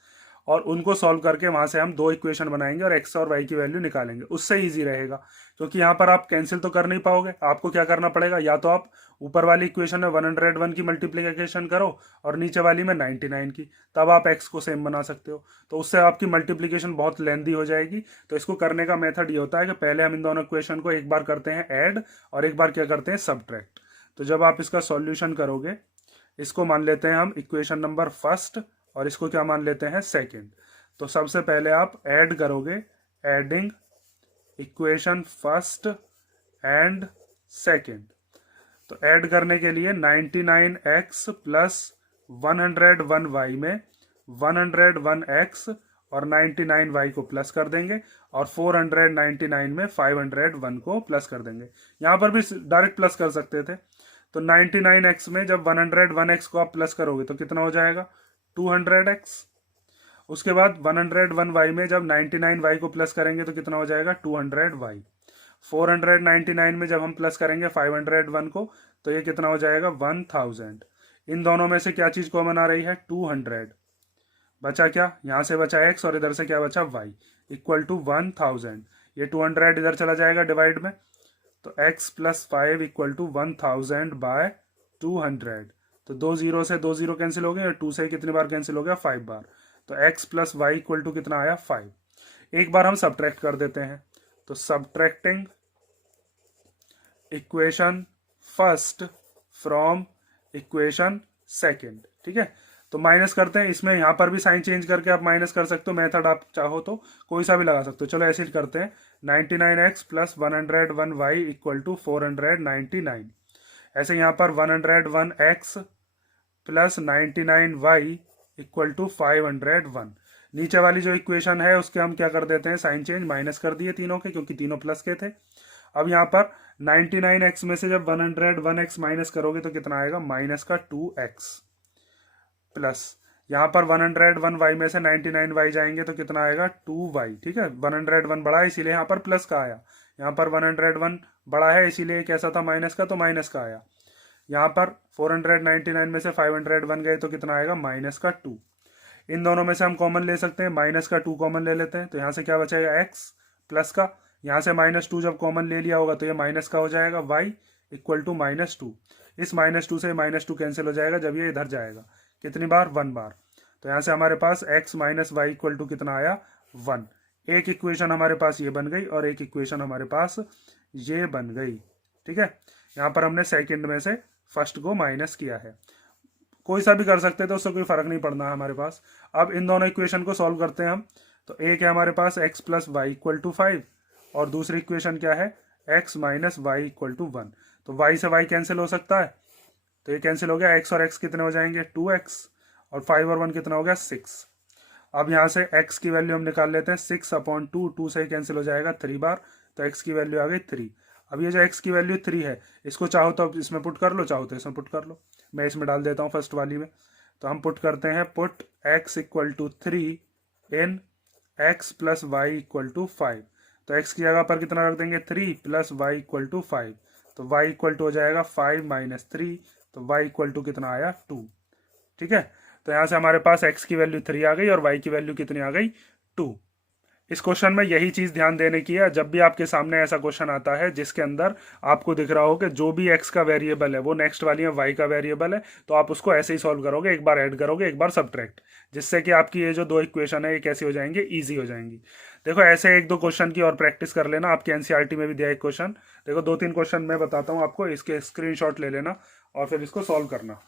और उनको सॉल्व करके वहां से हम 2 इक्वेशन बनाएंगे और x और y की वैल्यू निकालेंगे। उससे इजी रहेगा, क्योंकि यहाँ पर आप कैंसिल तो कर नहीं पाओगे। आपको क्या करना पड़ेगा, या तो आप ऊपर वाली इक्वेशन में 101 की मल्टीप्लीकेशन करो और नीचे वाली में 99 की, तब आप x को सेम बना सकते हो। तो उससे आपकी मल्टीप्लीकेशन बहुत लेंदी हो जाएगी। तो इसको करने का मेथड ये होता है कि पहले हम इन दोनों इक्वेशन को एक बार करते हैं ऐड और एक बार क्या करते हैं सब्ट्रैक्ट। तो जब आप इसका सॉल्यूशन करोगे, इसको मान लेते हैं हम इक्वेशन नंबर फर्स्ट और इसको क्या मान लेते हैं सेकंड। तो सबसे पहले आप ऐड करोगे, adding equation first and second. तो ऐड करने के लिए 99x प्लस 101y में 101x और 99y को प्लस कर देंगे और 499 में 501 को प्लस कर देंगे। यहां पर भी डायरेक्ट प्लस कर सकते थे। तो 99x में जब 101x को आप प्लस करोगे तो कितना हो जाएगा 200x। उसके बाद 101y में जब 99y को प्लस करेंगे तो कितना हो जाएगा 200y। 499 में जब हम प्लस करेंगे 501 को तो ये कितना हो जाएगा 1000। इन दोनों में से क्या चीज कॉमन आ रही है 200। बचा क्या, यहां से बचा x और इधर से क्या बचा y इक्वल टू 1000। ये 200 इधर चला जाएगा डिवाइड में, तो x plus 5 equal to 1000 by 200। तो 2 0 से 2 0 कैंसिल हो गए और 2 से कितनी बार कैंसिल हो गया 5 बार। तो x plus y equal to कितना आया 5। एक बार हम सब्ट्रैक्ट कर देते हैं, तो subtracting equation first from equation second. ठीक है, तो माइनस करते हैं, इसमें यहाँ पर भी साइन चेंज करके आप माइनस कर सकते हो, मेथड आप चाहो तो कोई सा भी लगा सकते हो। चलो ऐसे ही करते हैं, 99x plus 101y equal to 499। ऐसे यहाँ पर 101x plus 99y equal to 501। नीचे वाली जो इक्वेशन है उसके हम क्या कर देते हैं, साइन चेंज माइनस कर दिए तीनों के, क्योंकि तीनों प्लस के थे। अब यहाँ पर 99x में से जब 101x माइनस करोगे तो कितना आएगा, माइनस का 2x प्लस यहाँ पर 101y में से 99y जाएंगे तो कितना आएगा 2y। ठीक है, 101 बड़ा है इसीलिए यहाँ पर प्लस का आया, यहाँ पर 101 बड़ा है इसीलिए कैसा था माइनस का, तो माइनस का आया। यहाँ पर 499 में से 501 गए तो कितना आएगा, माइनस का 2। इन दोनों में से हम कॉमन ले सकते हैं, माइनस का 2 कॉमन ले लेते हैं, तो यहाँ से क्या बचेगा x प्लस का, यहाँ से -2 जब कॉमन ले लिया होगा तो ये माइनस का हो जाएगा y इक्वल टू -2। इस -2 से -2 कैंसिल हो जाएगा जब ये इधर जाएगा, कितनी बार, 1 बार। तो यहाँ से हमारे पास x minus Y equal to कितना आया, 1। एक इक्वेशन हमारे पास ये बन गई और एक इक्वेशन हमारे पास ये बन गई। ठीक है, यहाँ पर हमने सेकंड में से फर्स्ट को माइनस किया है, कोई सा भी कर सकते हैं तो उससे कोई फर्क नहीं पड़ना है हमारे पास। अब इन दोनों इक्वेशन को सॉल्व करते हैं हम। तो एक है हमारे पास x plus y equal to 5 और दूसरी इक्वेशन क्या है, x minus Y equal to 1। तो y से y कैंसिल हो सकता है, तो ये कैंसिल हो गया, x और x कितने हो जाएंगे, 2x, और 5 और 1 कितना हो गया, 6। अब यहाँ से x की वैल्यू हम निकाल लेते हैं, 6/2, 2 से कैंसिल हो जाएगा 3 बार, तो x की वैल्यू आ गई 3। अब ये जो x की वैल्यू 3 है, इसको चाहो तो इसमें पुट कर लो, चाहो तो इसमें पुट कर लो। मैं इसमें डाल देता हूँ फर्स्ट वाली में। तो हम पुट करते हैं, put x equal to 3 in x plus y equal to 5। तो x की जगह पर कितना रख देंगे, 3 प्लस वाई इक्वल टू 5। तो y इक्वल टू हो जाएगा 5 माइनस 3, तो y इक्वल टू कितना आया, 2। ठीक है, तो यहाँ से हमारे पास x की वैल्यू 3 आ गई और y की वैल्यू कितनी आ गई, 2। इस क्वेश्चन में यही चीज ध्यान देने की है, जब भी आपके सामने ऐसा क्वेश्चन आता है जिसके अंदर आपको दिख रहा हो कि जो भी x का वेरिएबल है वो नेक्स्ट वाली में y का वेरिएबल है, तो आप उसको ऐसे ही सॉल्व करोगे, एक बार ऐड करोगे एक बार सब्ट्रैक्ट, जिससे कि आपकी ये जो दो इक्वेशन है ये कैसी हो जाएंगी, ईजी हो जाएंगी। देखो ऐसे एक दो क्वेश्चन की और प्रैक्टिस कर लेना, आपकी एनसीईआरटी में भी दिया एक क्वेश्चन। देखो 2-3 क्वेश्चन मैं बताता हूँ आपको, इसके स्क्रीनशॉट ले लेना और फिर इसको सॉल्व करना।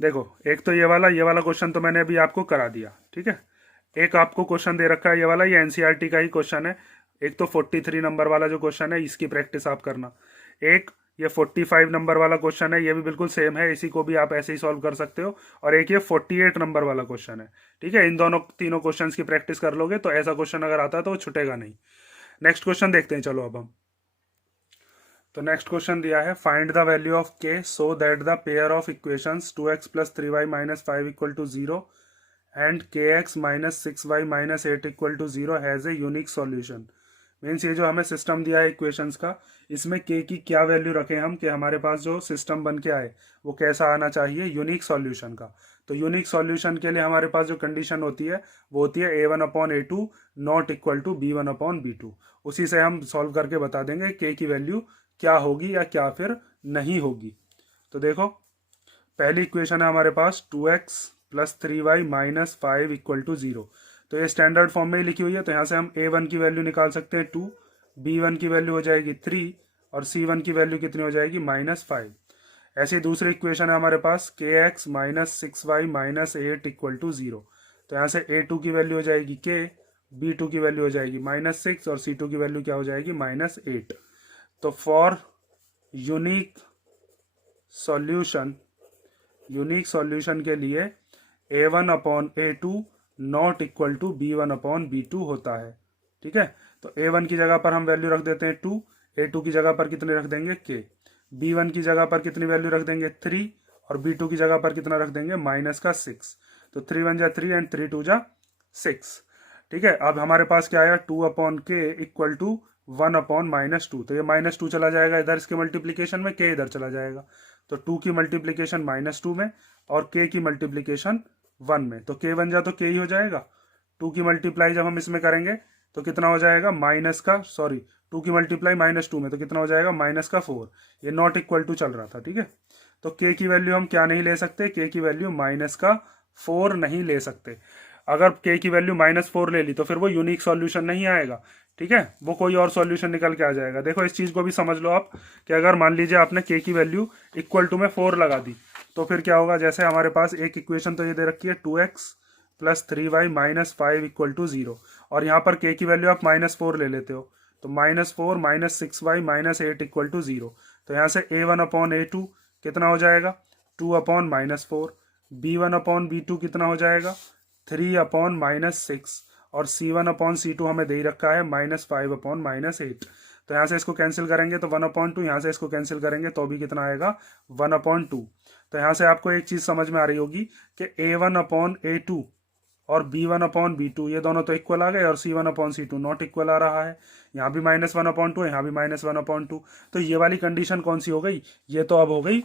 देखो एक तो ये वाला क्वेश्चन तो मैंने अभी आपको करा दिया। ठीक है, एक आपको क्वेश्चन दे रखा है ये वाला, ये एनसीईआरटी का ही क्वेश्चन है। एक तो 43 नंबर वाला जो क्वेश्चन है इसकी प्रैक्टिस आप करना। एक ये 45 नंबर वाला क्वेश्चन है, ये भी बिल्कुल सेम है, इसी को भी आप ऐसे ही सॉल्व कर सकते हो। और एक ये 48 नंबर वाला क्वेश्चन है। ठीक है, इन दोनों तीनों क्वेश्चन की प्रैक्टिस कर लोगे तो ऐसा क्वेश्चन अगर आता है तो वो छुटेगा नहीं। नेक्स्ट क्वेश्चन देखते हैं, चलो अब हम। तो नेक्स्ट क्वेश्चन दिया है, find the value of k so that the pair of equations 2x plus 3y minus 5 equal to 0 and kx minus 6y minus 8 equal to 0 has a unique solution. Means ये जो हमें system दिया है equations का, इसमें k की क्या value रखें हम कि हमारे पास जो सिस्टम बन के आए वो कैसा आना चाहिए, यूनिक सॉल्यूशन का। तो यूनिक सॉल्यूशन के लिए हमारे पास जो कंडीशन होती है वो होती है a1/a2 not equal to b1/b2। उसी से हम सॉल्व करके बता देंगे k की वैल्यू क्या होगी या क्या फिर नहीं होगी। तो देखो पहली इक्वेशन है हमारे पास 2x plus 3y minus 5 equal to 0। तो ये स्टैंडर्ड फॉर्म में ही लिखी हुई है, तो यहाँ से हम a1 की वैल्यू निकाल सकते हैं 2, b1 की वैल्यू हो जाएगी 3 और c1 की वैल्यू कितनी हो जाएगी, -5। ऐसी दूसरी इक्वेशन है हमारे पास kx minus 6y minus 8 equal to 0। तो यहाँ से a2 की वैल्यू हो जाएगी k, b2 की वैल्यू हो जाएगी -6 और c2 की वैल्यू क्या हो जाएगी, -8। तो फॉर यूनिक सॉल्यूशन के लिए a1/a2 not equal to b1/b2 होता है। ठीक है, तो a1 की जगह पर हम वैल्यू रख देते हैं 2, a2 की जगह पर कितने रख देंगे k, b1 की जगह पर कितनी वैल्यू रख देंगे 3 और b2 की जगह पर कितना रख देंगे, -6। तो 3 1 जा 3 एंड 3 2 जा 6। ठीक है, अब हमारे पास क्या आया, 2/k इक्वल टू 1/-2। तो ये -2 चला जाएगा इधर इसके मल्टीप्लीकेशन में, k इधर चला जाएगा। तो 2 की मल्टीप्लीकेशन -2 में और k की मल्टीप्लीकेशन 1 में, तो k बन जा तो k ही हो जाएगा। 2 की मल्टीप्लाई जब हम इसमें करेंगे तो कितना हो जाएगा, 2 की मल्टीप्लाई -2 में तो कितना हो जाएगा, -4। ये नॉट इक्वल टू चल रहा था। ठीक है, तो k की वैल्यू हम क्या नहीं ले सकते, k की वैल्यू -4 नहीं ले सकते। अगर k की वैल्यू -4 ले ली तो फिर वो यूनिक सॉल्यूशन नहीं आएगा। ठीक है, वो कोई और सॉल्यूशन निकल के आ जाएगा। देखो इस चीज को भी समझ लो आप कि अगर मान लीजिए आपने k की वैल्यू इक्वल टू में 4 लगा दी तो फिर क्या होगा, जैसे हमारे पास एक इक्वेशन तो ये दे रखी है 2x plus 3y minus 5 equal to 0, और यहाँ पर k की वैल्यू आप -4 ले लेते हो, तो -4 minus 6y minus 8 equal to 0। तो यहाँ से a1 अपॉन a2 कितना हो जाएगा, 2 अपॉन -4, b1 अपॉन b2 कितना हो जाएगा, 3 अपॉन -6, और c1 अपॉन c2 हमें दे ही रखा है -5 अपॉन -8। तो यहाँ से इसको कैंसिल करेंगे तो 1/2, यहाँ से इसको कैंसिल करेंगे तो भी कितना आएगा, 1/2। तो यहाँ से आपको एक चीज समझ में आ रही होगी कि a1 अपॉन a2 और b1 अपॉन b2 ये दोनों तो इक्वल आ गए, और c1 upon c2 not equal आ रहा है। यहाँ भी -1/2 है, यहाँ भी -1/2। तो ये वाली कंडीशन कौन सी हो गई, ये तो अब हो गई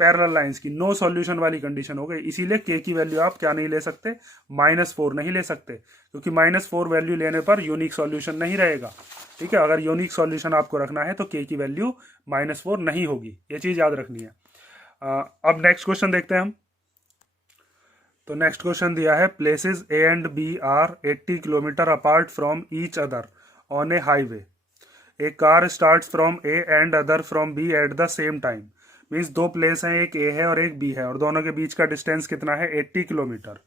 पैरेलल लाइंस की नो सॉल्यूशन वाली कंडीशन हो गई। इसीलिए k की वैल्यू आप क्या नहीं ले सकते, -4 नहीं ले सकते, क्योंकि -4 वैल्यू लेने पर यूनिक सॉल्यूशन नहीं रहेगा। ठीक है, अगर यूनिक सॉल्यूशन आपको रखना है तो k की वैल्यू -4 नहीं होगी, ये चीज याद रखनी है। अब नेक्स्ट क्वेश्चन देखते हैं हम। तो नेक्स्ट क्वेश्चन दिया है, places A and B are 80 kilometre apart from each other on a highway. A car starts from A and other from B at the same time. Means दो place हैं, एक ए है और एक बी है, और दोनों के बीच का डिस्टेंस कितना है, 80 किलोमीटर।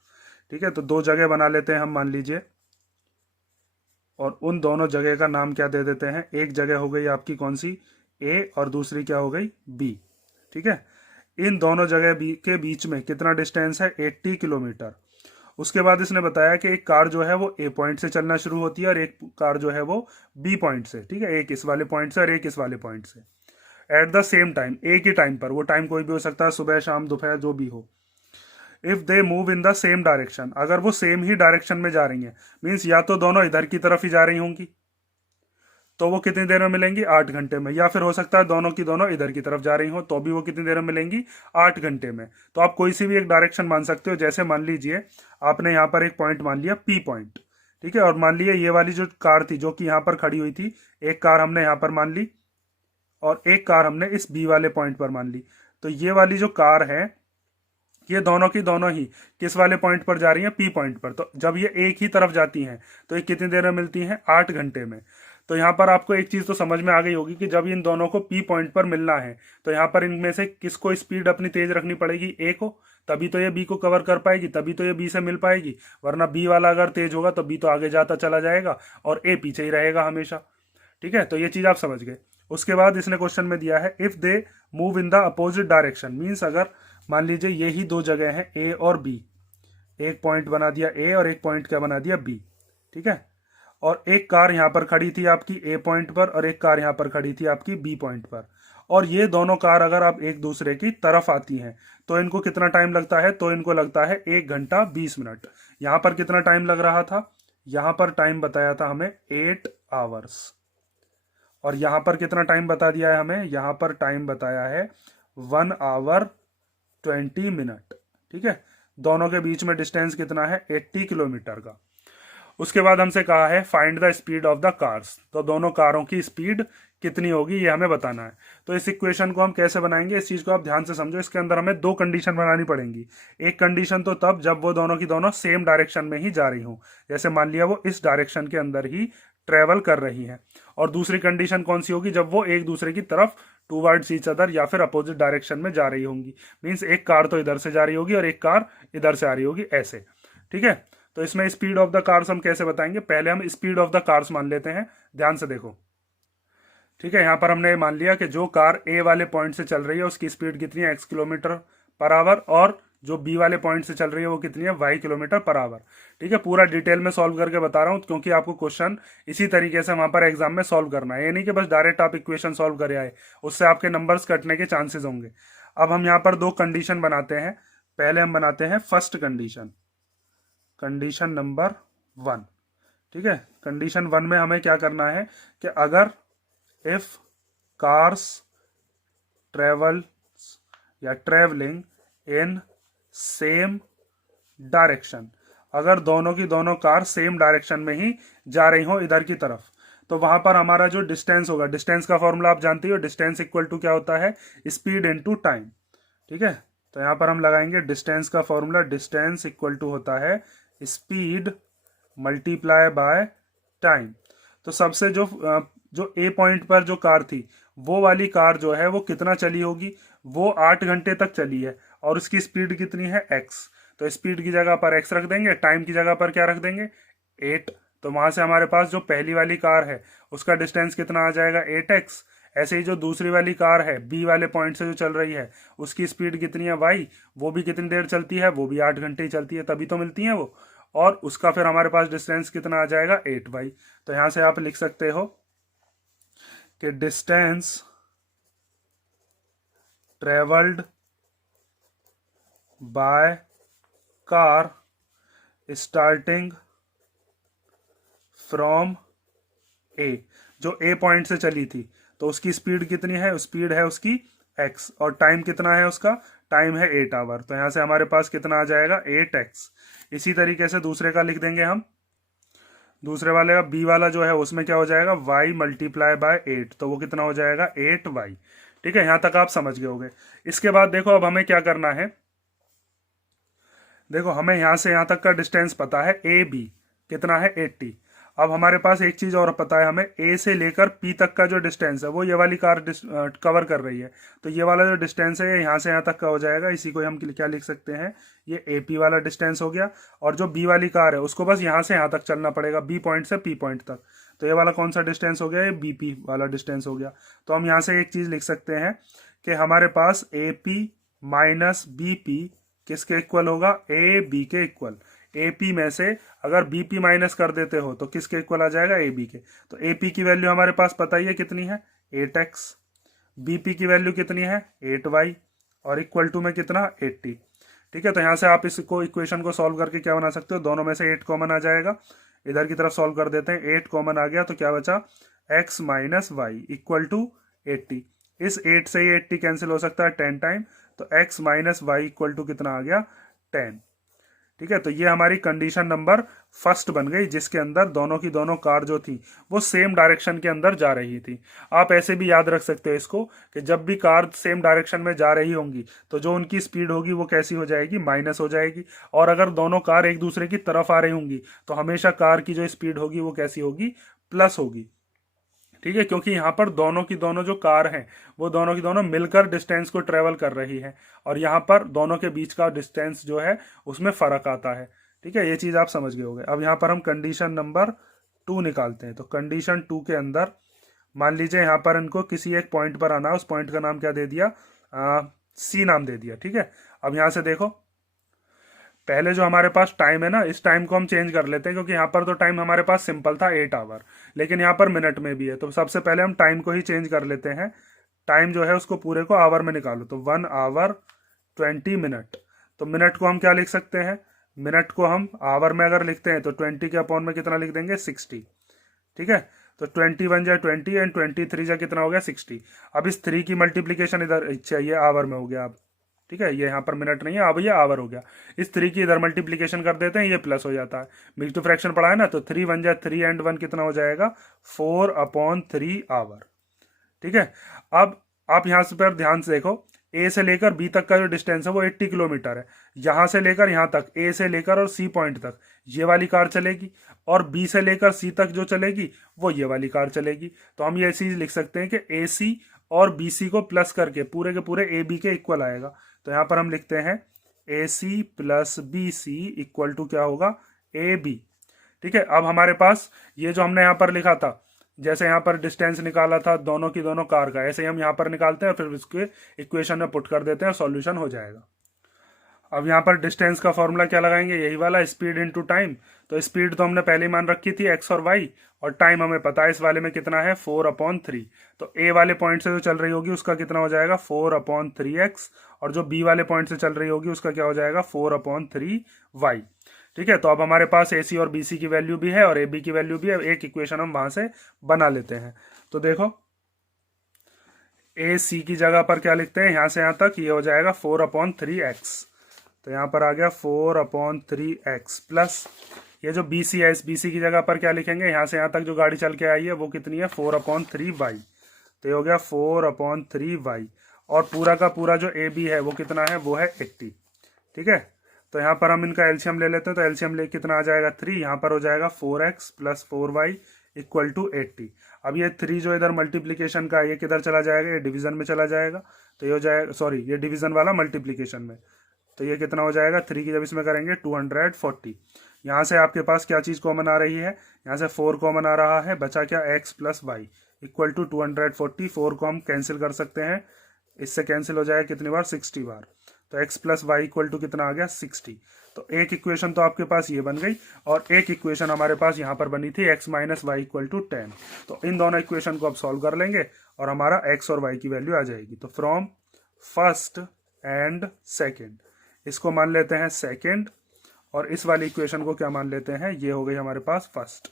ठीक है, तो दो जगह बना लेते हैं हम, मान लीजिए, और उन दोनों जगह का नाम क्या दे देते हैं। एक जगह हो गई आपकी कौन सी, ए, और दूसरी क्या हो गई, बी। ठीक है, इन दोनों जगह के बीच में कितना डिस्टेंस है, 80 किलोमीटर। उसके बाद इसने बताया कि एक कार जो है वो ए पॉइंट से चलना शुरू होती है और एक कार जो है वो बी पॉइंट से। ठीक है, एक इस वाले पॉइंट से और एक इस वाले पॉइंट से, एट द सेम टाइम, एक ही टाइम पर। वो टाइम कोई भी हो सकता है, सुबह शाम दोपहर जो भी हो। If they move in the same direction, अगर वो सेम ही डायरेक्शन में जा रही हैं, मीन्स या तो दोनों इधर की तरफ ही जा रही होंगी, तो वो कितनी देर में मिलेंगी, 8 घंटे में। या फिर हो सकता है दोनों की दोनों इधर की तरफ जा रही हो, तो भी वो कितनी देर में मिलेंगी, 8 घंटे में। तो आप कोई सी भी एक डायरेक्शन मान सकते हो। जैसे मान लीजिए आपने यहाँ पर एक पॉइंट मान लिया पी पॉइंट। ठीक है, और मान लिया ये वाली जो कार थी जो कि यहाँ पर खड़ी हुई थी, एक कार हमने यहाँ पर मान ली और एक कार हमने इस बी वाले पॉइंट पर मान ली। तो ये वाली जो कार है, ये दोनों की दोनों ही किस वाले पॉइंट पर जा रही हैं, पी पॉइंट पर। तो जब ये एक ही तरफ जाती हैं तो ये कितनी देर में मिलती हैं, 8 घंटे में। तो यहाँ पर आपको एक चीज तो समझ में आ गई होगी कि जब इन दोनों को पी पॉइंट पर मिलना है तो यहाँ पर इनमें से किसको स्पीड अपनी तेज रखनी पड़ेगी, ए को, तभी तो ये बी को कवर कर पाएगी, तभी तो ये बी से मिल पाएगी। वरना बी वाला अगर तेज होगा तो बी तो आगे जाता चला जाएगा और ए पीछे ही रहेगा हमेशा। ठीक है, तो ये चीज आप समझ गए। उसके बाद इसने क्वेश्चन में दिया है, if they move in the opposite direction. Means अगर मान लीजिए यही दो जगह हैं ए और बी, एक पॉइंट बना दिया ए और एक पॉइंट क्या बना दिया, बी। ठीक है, और एक कार यहाँ पर खड़ी थी आपकी ए पॉइंट पर और एक कार यहाँ पर खड़ी थी आपकी बी पॉइंट पर, और ये दोनों कार अगर आप एक दूसरे की तरफ आती हैं तो इनको कितना टाइम लगता है, तो इनको लगता है 1 घंटा 20 मिनट। यहाँ पर कितना टाइम लग रहा था, यहाँ पर टाइम बताया था हमें 8 आवर्स, और यहाँ पर कितना टाइम बता दिया है हमें, यहाँ पर टाइम बताया है 1 आवर 20 मिनट। ठीक है, दोनों के बीच में डिस्टेंस कितना है, 80 किलोमीटर का। उसके बाद हमसे कहा है find the speed of the cars. तो दोनों कारों की स्पीड कितनी होगी ये हमें बताना है। तो इस इक्वेशन को हम कैसे बनाएंगे, इस चीज को आप ध्यान से समझो। इसके अंदर हमें दो कंडीशन बनानी पड़ेंगी। एक कंडीशन तो तब जब वो दोनों की दोनों सेम डायरेक्शन में ही जा रही हूँ, जैसे मान लिया वो इस डायरेक्शन के अंदर ही ट्रेवल कर रही हैं। और दूसरी कंडीशन कौन सी होगी, जब वो एक दूसरे की तरफ टूवर्ड्स ईच अदर या फिर अपोजिट डायरेक्शन में जा रही होंगी। मीन्स एक कार तो इधर से जा रही होगी और एक कार इधर से आ रही होगी, ऐसे। ठीक है, तो इसमें स्पीड ऑफ द कार्स हम कैसे बताएंगे, पहले हम स्पीड ऑफ द कार्स मान लेते हैं, ध्यान से देखो। ठीक है, यहां पर हमने मान लिया कि जो कार ए वाले पॉइंट से चल रही है उसकी स्पीड कितनी है, x किलोमीटर पर आवर, और जो बी वाले पॉइंट से चल रही है वो कितनी है, y किलोमीटर पर आवर। ठीक है, पूरा डिटेल में सॉल्व करके बता रहा हूं क्योंकि आपको क्वेश्चन इसी तरीके से वहां पर एग्जाम में सॉल्व करना है। ये नहीं कि बस डायरेक्ट आप इक्वेशन सॉल्व करे आए, उससे आपके नंबर्स कटने के चांसेस होंगे। अब हम यहाँ पर दो कंडीशन बनाते हैं। पहले हम बनाते हैं फर्स्ट कंडीशन, कंडीशन नंबर 1। ठीक है, कंडीशन 1 में हमें क्या करना है कि अगर इफ कार्स ट्रेवल्स या ट्रेवलिंग इन सेम डायरेक्शन, अगर दोनों की दोनों कार सेम डायरेक्शन में ही जा रही हो इधर की तरफ, तो वहां पर हमारा जो डिस्टेंस होगा, डिस्टेंस का फॉर्मूला आप जानते हो, डिस्टेंस इक्वल टू क्या होता है, स्पीड इनटू टाइम। ठीक है, तो यहां पर हम लगाएंगे डिस्टेंस का फॉर्मूला, डिस्टेंस इक्वल टू होता है स्पीड मल्टीप्लाई बाय टाइम। तो सबसे जो ए पॉइंट पर जो कार थी वो वाली कार जो है वो कितना चली होगी, वो 8 घंटे तक चली है, और उसकी स्पीड कितनी है x। तो स्पीड की जगह पर x रख देंगे, टाइम की जगह पर क्या रख देंगे 8। तो वहां से हमारे पास जो पहली वाली कार है उसका डिस्टेंस कितना आ जाएगा 8x। ऐसे ही जो दूसरी वाली कार है बी वाले पॉइंट से जो चल रही है उसकी स्पीड कितनी है y, वो भी कितनी देर चलती है, वो भी 8 घंटे ही चलती है, तभी तो मिलती है वो। और उसका फिर हमारे पास डिस्टेंस कितना आ जाएगा 8y। तो यहां से आप लिख सकते हो कि distance travelled by car starting from A, जो ए पॉइंट से चली थी तो उसकी स्पीड कितनी है, स्पीड है उसकी x, और टाइम कितना है उसका, टाइम है 8 आवर। तो यहां से हमारे पास कितना आ जाएगा 8x। इसी तरीके से दूसरे का लिख देंगे हम, दूसरे वाले का बी वाला जो है उसमें क्या हो जाएगा y मल्टीप्लाई बाय 8, तो वो कितना हो जाएगा 8y। ठीक है, यहां तक आप समझ गए होंगे। इसके बाद देखो अब हमें क्या करना है, देखो हमें यहां से यहां तक का डिस्टेंस पता है ए बी कितना है 80। अब हमारे पास एक चीज और पता है, हमें ए से लेकर पी तक का जो डिस्टेंस है वो ये वाली कार कवर कर रही है। तो ये वाला जो डिस्टेंस है यहाँ से यहाँ तक का हो जाएगा, इसी को हम क्या लिख सकते हैं, ये ए पी वाला डिस्टेंस हो गया। और जो बी वाली कार है उसको बस यहाँ से यहाँ तक चलना पड़ेगा, बी पॉइंट से पी पॉइंट तक। तो ये वाला कौन सा डिस्टेंस हो गया, ये बी पी वाला डिस्टेंस हो गया। तो हम यहाँ से एक चीज लिख सकते हैं कि हमारे पास A P minus B P किसके इक्वल होगा, ए बी के इक्वल। ए पी में से अगर बी पी माइनस कर देते हो तो किसके इक्वल आ जाएगा, ए बी के। तो ए पी की वैल्यू हमारे पास पता ही है कितनी है 8x, बी पी की वैल्यू कितनी है 8y, और इक्वल टू में कितना 80। ठीक है, तो यहाँ से आप इसको इक्वेशन को सॉल्व करके क्या बना सकते हो, दोनों में से 8 कॉमन आ जाएगा, इधर की तरफ सॉल्व कर देते हैं, 8 कॉमन आ गया तो क्या बचा x minus Y equal to 80। इस 8 से ही 80 कैंसिल हो सकता है 10 टाइम, तो x minus Y equal to कितना आ गया 10। ठीक है, तो ये हमारी कंडीशन नंबर फर्स्ट बन गई, जिसके अंदर दोनों की दोनों कार जो थी वो सेम डायरेक्शन के अंदर जा रही थी। आप ऐसे भी याद रख सकते हो इसको कि जब भी कार सेम डायरेक्शन में जा रही होंगी तो जो उनकी स्पीड होगी वो कैसी हो जाएगी, माइनस हो जाएगी। और अगर दोनों कार एक दूसरे की तरफ आ रही होंगी तो हमेशा कार की जो स्पीड होगी वो कैसी होगी, प्लस होगी। ठीक है, क्योंकि यहाँ पर दोनों की दोनों जो कार हैं वो दोनों की दोनों मिलकर डिस्टेंस को ट्रेवल कर रही है, और यहाँ पर दोनों के बीच का डिस्टेंस जो है उसमें फर्क आता है। ठीक है, ये चीज आप समझ गए होंगे। अब यहाँ पर हम कंडीशन नंबर 2 निकालते हैं। तो कंडीशन 2 के अंदर मान लीजिए यहाँ पर इनको किसी एक पॉइंट पर आना है, उस पॉइंट का नाम क्या दे दिया, सी नाम दे दिया। ठीक है, अब यहाँ से देखो पहले जो हमारे पास टाइम है ना, इस टाइम को हम चेंज कर लेते हैं, क्योंकि यहाँ पर तो टाइम हमारे पास सिंपल था 8 आवर, लेकिन यहाँ पर मिनट में भी है। तो सबसे पहले हम टाइम को ही चेंज कर लेते हैं, टाइम जो है उसको पूरे को आवर में निकालो। तो 1 आवर 20 मिनट। तो मिनट को हम क्या लिख सकते हैं, मिनट को हम आवर में अगर लिखते हैं तो 20 के अपॉन में कितना लिख देंगे 60। ठीक है, तो 21 जा 20 एंड 23 जा कितना हो गया 60। अब इस 3 की मल्टीप्लीकेशन इधर चाहिए आवर में हो गया अब। ठीक है, ये यहाँ पर मिनट नहीं है, अब ये आवर हो गया। इस 3 की इधर मल्टीप्लीकेशन कर देते हैं, ये प्लस हो जाता है, मिक्स टू फ्रैक्शन पढ़ा है ना। तो 3 1 जा 3 एंड 1 कितना हो जाएगा 4/3 आवर। ठीक है, अब आप यहाँ से पर ध्यान से देखो, ए से लेकर बी तक का जो डिस्टेंस है वो 80 किलोमीटर है। यहां से लेकर यहां तक, ए से लेकर और सी पॉइंट तक ये वाली कार चलेगी, और बी से लेकर सी तक जो चलेगी वो ये वाली कार चलेगी। तो हम ये चीज लिख सकते हैं कि ए सी और बी सी को प्लस करके पूरे के पूरे ए बी के इक्वल आएगा। तो यहां पर हम लिखते हैं A C plus B C equal to क्या होगा, ए बी। ठीक है, अब हमारे पास ये जो हमने यहाँ पर लिखा था, जैसे यहाँ पर डिस्टेंस निकाला था दोनों की दोनों कार का, ऐसे ही हम यहाँ पर निकालते हैं, फिर उसके इक्वेशन में पुट कर देते हैं, सॉल्यूशन हो जाएगा। अब यहाँ पर डिस्टेंस का फॉर्मूला क्या लगाएंगे, यही वाला स्पीड इनटू टाइम। तो स्पीड तो हमने पहले ही मान रखी थी एक्स और वाई, और टाइम हमें पता है इस वाले में कितना है 4/3। तो ए वाले पॉइंट से जो चल रही होगी उसका कितना हो जाएगा 4/3x, और जो बी वाले पॉइंट से चल रही होगी उसका क्या हो जाएगा 4/3y। ठीक है, तो अब हमारे पास ए सी और बी सी की वैल्यू भी है और ए बी की वैल्यू भी है, एक इक्वेशन हम वहां से बना लेते हैं। तो देखो ए सी की जगह पर क्या लिखते हैं, यहां से यहां तक ये हो जाएगा 4/3x। तो यहां पर आ गया 4/3x प्लस ये जो बी सी है, इस बी सी की जगह पर क्या लिखेंगे, यहां से यहां तक जो गाड़ी चल के आई है वो कितनी है 4/3y। तो ये हो गया 4/3y, और पूरा का पूरा जो ए बी है वो कितना है, वो है 80। ठीक है, तो यहाँ पर हम इनका एलसीएम ले लेते हैं। तो एलसीएम ले कितना आ जाएगा 3, यहाँ पर हो जाएगा 4x plus 4y equal to 80। अब ये 3 जो इधर मल्टीप्लीकेशन का है ये किधर चला जाएगा, ये डिवीजन में चला जाएगा, तो ये हो जाएगा, सॉरी ये डिवीजन वाला मल्टीप्लीकेशन में, तो ये कितना हो जाएगा 3 की जब इसमें करेंगे 240। यहाँ से आपके पास क्या चीज़ कॉमन आ रही है, यहाँ से 4 कॉमन आ रहा है, बचा क्या x plus y equal to 240। 4 को हम कैंसिल कर सकते हैं, इससे कैंसिल हो जाएगा कितनी बार, 60 बार, तो x plus y equal to कितना आ गया 60। तो एक इक्वेशन तो आपके पास ये बन गई, और एक इक्वेशन हमारे पास यहाँ पर बनी थी x minus Y equal to 10। तो इन दोनों इक्वेशन को अब सॉल्व कर लेंगे और हमारा x और y की वैल्यू आ जाएगी। तो फ्रॉम फर्स्ट एंड सेकेंड, इसको मान लेते हैं सेकेंड, और इस वाली इक्वेशन को क्या मान लेते हैं, ये हो गई हमारे पास फर्स्ट।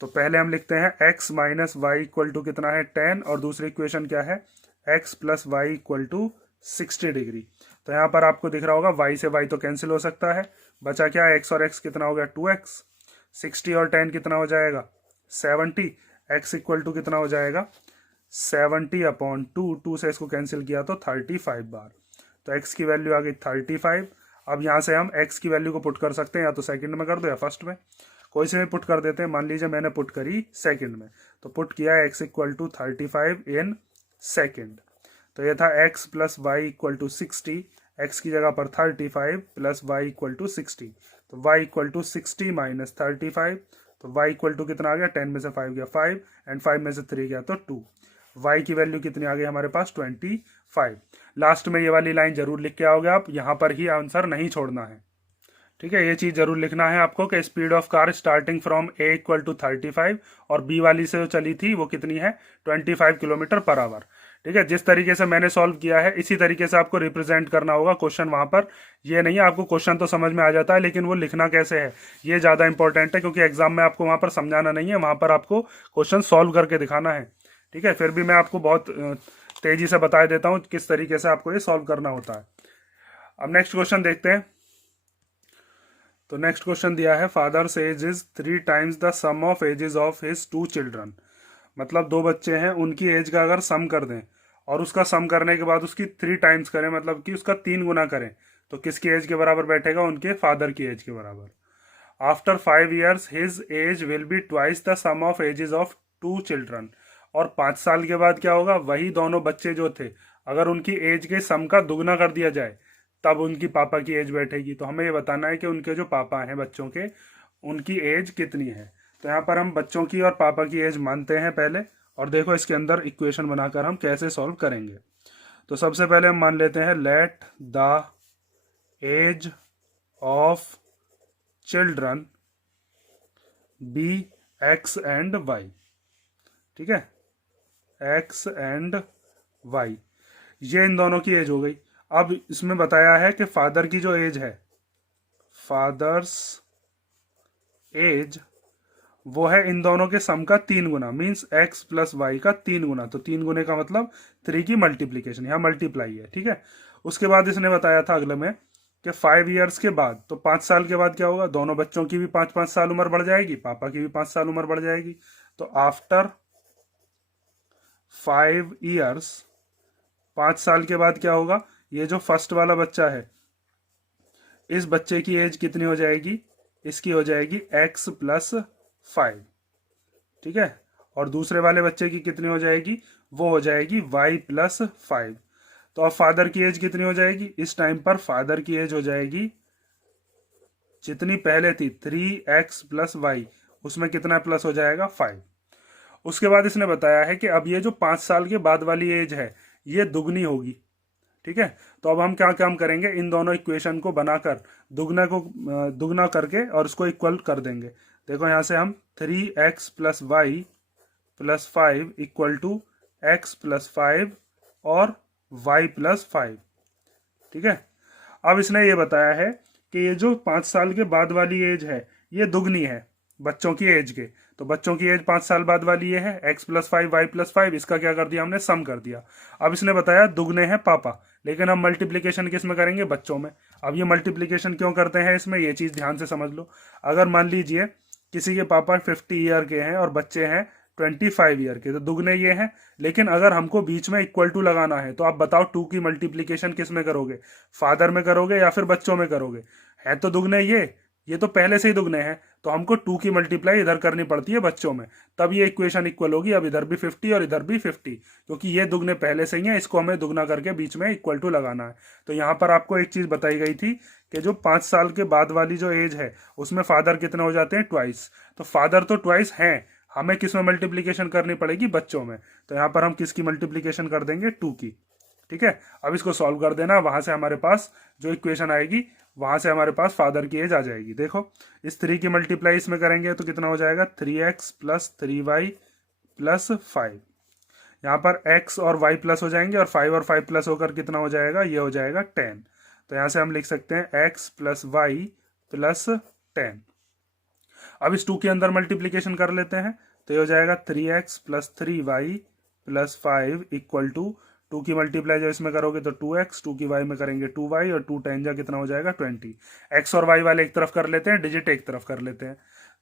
तो पहले हम लिखते हैं x minus Y equal to कितना है 10, और दूसरी इक्वेशन क्या है x plus y equal to 60 degree. तो यहाँ पर आपको दिख रहा होगा y से y तो कैंसिल हो सकता है, बचा क्या x और x कितना हो गया 2x, 60 और 10 कितना हो जाएगा 70, x इक्वल टू कितना हो जाएगा 70 अपॉन 2, 2 से इसको कैंसिल किया तो 35 बार, तो x की वैल्यू आ गई 35। अब यहाँ से हम x की वैल्यू को पुट कर सकते हैं, या तो सेकंड में कर दो या फर्स्ट में, कोई से भी पुट कर देते हैं। मान लीजिए मैंने पुट करी सेकंड में, तो पुट किया x equal to 35 in second, तो ये था x plus y equal to 60, x की जगह पर 35 प्लस वाई इक्वल टू 60, तो y इक्वल टू 60 माइनस 35, तो y इक्वल टू कितना आ गया, 10 में से 5 गया 5, एंड 5 में से 3 गया तो 2। y की वैल्यू कितनी आ गई हमारे पास 25। लास्ट में ये वाली लाइन जरूर लिख के आओगे आप, यहाँ पर ही आंसर नहीं छोड़ना है, ठीक है। ये चीज़ जरूर लिखना है आपको कि speed of car starting from a equal to 35 और b वाली से जो चली थी वो कितनी है 25 किलोमीटर पर आवर, ठीक है। जिस तरीके से मैंने सॉल्व किया है इसी तरीके से आपको रिप्रेजेंट करना होगा क्वेश्चन वहाँ पर। ये नहीं है आपको क्वेश्चन तो समझ में आ जाता है, लेकिन वो लिखना कैसे है ये ज़्यादा इंपॉर्टेंट है, क्योंकि एग्जाम में आपको वहाँ पर समझाना नहीं है, वहाँ पर आपको क्वेश्चन सॉल्व करके दिखाना है, ठीक है। फिर भी मैं आपको बहुत तेज़ी से बता देता हूँ किस तरीके से आपको ये सॉल्व करना होता है। अब नेक्स्ट क्वेश्चन देखते हैं। तो नेक्स्ट क्वेश्चन दिया है father's age is 3 times the sum of ages of his 2 children. मतलब 2 बच्चे हैं, उनकी एज का अगर सम कर दें और उसका सम करने के बाद उसकी 3 टाइम्स करें, मतलब कि उसका 3 गुना करें, तो किसकी एज के बराबर बैठेगा, उनके फादर की एज के बराबर। After 5 years his age will be twice the sum of ages of 2 children. और 5 साल के बाद क्या होगा, वही दोनों बच्चे जो थे अगर उनकी एज के सम का दुगना कर दिया जाए तब उनकी पापा की एज बैठेगी। तो हमें ये बताना है कि उनके जो पापा हैं बच्चों के, उनकी एज कितनी है। तो यहाँ पर हम बच्चों की और पापा की एज मानते हैं पहले, और देखो इसके अंदर इक्वेशन बनाकर हम कैसे सॉल्व करेंगे। तो सबसे पहले हम मान लेते हैं let the age of children be x and y, ठीक है, एक्स एंड वाई, ये इन दोनों की एज हो गई। अब इसमें बताया है कि फादर की जो एज है, फादर्स एज, वो है इन दोनों के सम का 3 गुना, मीन्स x प्लस वाई का 3 गुना। तो 3 गुने का मतलब 3 की मल्टीप्लीकेशन, यहाँ मल्टीप्लाई है, ठीक है। उसके बाद इसने बताया था अगले में कि 5 years के बाद, तो 5 साल के बाद क्या होगा, दोनों बच्चों की भी 5-5 साल उम्र बढ़ जाएगी, पापा की भी 5 साल उम्र बढ़ जाएगी। तो आफ्टर 5 years, 5 साल के बाद क्या होगा, ये जो फर्स्ट वाला बच्चा है इस बच्चे की एज कितनी हो जाएगी, इसकी हो जाएगी x प्लस 5, ठीक है। और दूसरे वाले बच्चे की कितनी हो जाएगी, वो हो जाएगी y प्लस 5। तो अब फादर की एज कितनी हो जाएगी, इस टाइम पर फादर की एज हो जाएगी जितनी पहले थी 3x प्लस वाई, उसमें कितना प्लस हो जाएगा 5। उसके बाद इसने बताया है कि अब ये जो 5 साल के बाद वाली एज है ये दुगनी होगी, ठीक है। तो अब हम क्या काम करेंगे, इन दोनों इक्वेशन को बनाकर दुगना करके और उसको इक्वल कर देंगे। देखो यहाँ से हम 3x plus y plus 5 equal to x plus 5 और y प्लस 5, ठीक है। अब इसने ये बताया है कि ये जो 5 साल के बाद वाली एज है ये दुगनी है बच्चों की एज के। तो बच्चों की एज 5 साल बाद वाली ये है x प्लस 5 वाई प्लस 5, इसका क्या कर दिया हमने, सम कर दिया। अब इसने बताया दुगने हैं पापा, लेकिन हम मल्टीप्लीकेशन किस में करेंगे, बच्चों में। अब ये मल्टीप्लीकेशन क्यों करते हैं इसमें, ये चीज़ ध्यान से समझ लो। अगर मान लीजिए किसी के पापा 50 ईयर के हैं और बच्चे हैं 25 ईयर के, तो दुगने ये हैं। लेकिन अगर हमको बीच में इक्वल टू लगाना है तो आप बताओ 2 की मल्टीप्लीकेशन किस में करोगे, फादर में करोगे या फिर बच्चों में करोगे। है तो दुगने ये तो पहले से ही दुगने हैं, तो हमको 2 की मल्टीप्लाई इधर करनी पड़ती है बच्चों में, तब ये इक्वेशन इक्वल होगी। अब इधर भी 50 और इधर भी 50, क्योंकि ये दुगने पहले से ही हैं, इसको हमें दुगना करके बीच में इक्वल टू लगाना है। तो यहाँ पर आपको एक चीज़ बताई गई थी कि जो 5 साल के बाद वाली जो एज है उसमें फादर कितने हो जाते हैं, ट्वाइस। तो फादर तो ट्वाइस हैं, हमें किस में मल्टीप्लीकेशन करनी पड़ेगी, बच्चों में। तो यहाँ पर हम किसकी मल्टीप्लीकेशन कर देंगे, 2 की। ठीक है, अब इसको सॉल्व कर देना, वहां से हमारे पास जो इक्वेशन आएगी वहां से हमारे पास फादर की एज आ जाएगी। देखो, इस 3 की मल्टीप्लाई इसमें करेंगे तो कितना हो जाएगा, 3x प्लस 3y प्लस 5। यहाँ पर x और y प्लस हो जाएंगे और 5 और 5 प्लस होकर कितना हो जाएगा, ये हो जाएगा 10। तो यहाँ से हम लिख सकते हैं x प्लस वाई प्लस 10। अब इस 2 के अंदर मल्टीप्लीकेशन कर लेते हैं, तो ये हो जाएगा 3x plus 3y plus 5 equal to 2 की मल्टीप्लाई जब इसमें करोगे तो 2x, 2 की y में करेंगे 2y और 2 10 जा कितना हो जाएगा 20। x और y वाले एक तरफ कर लेते हैं, डिजिट एक तरफ कर लेते हैं।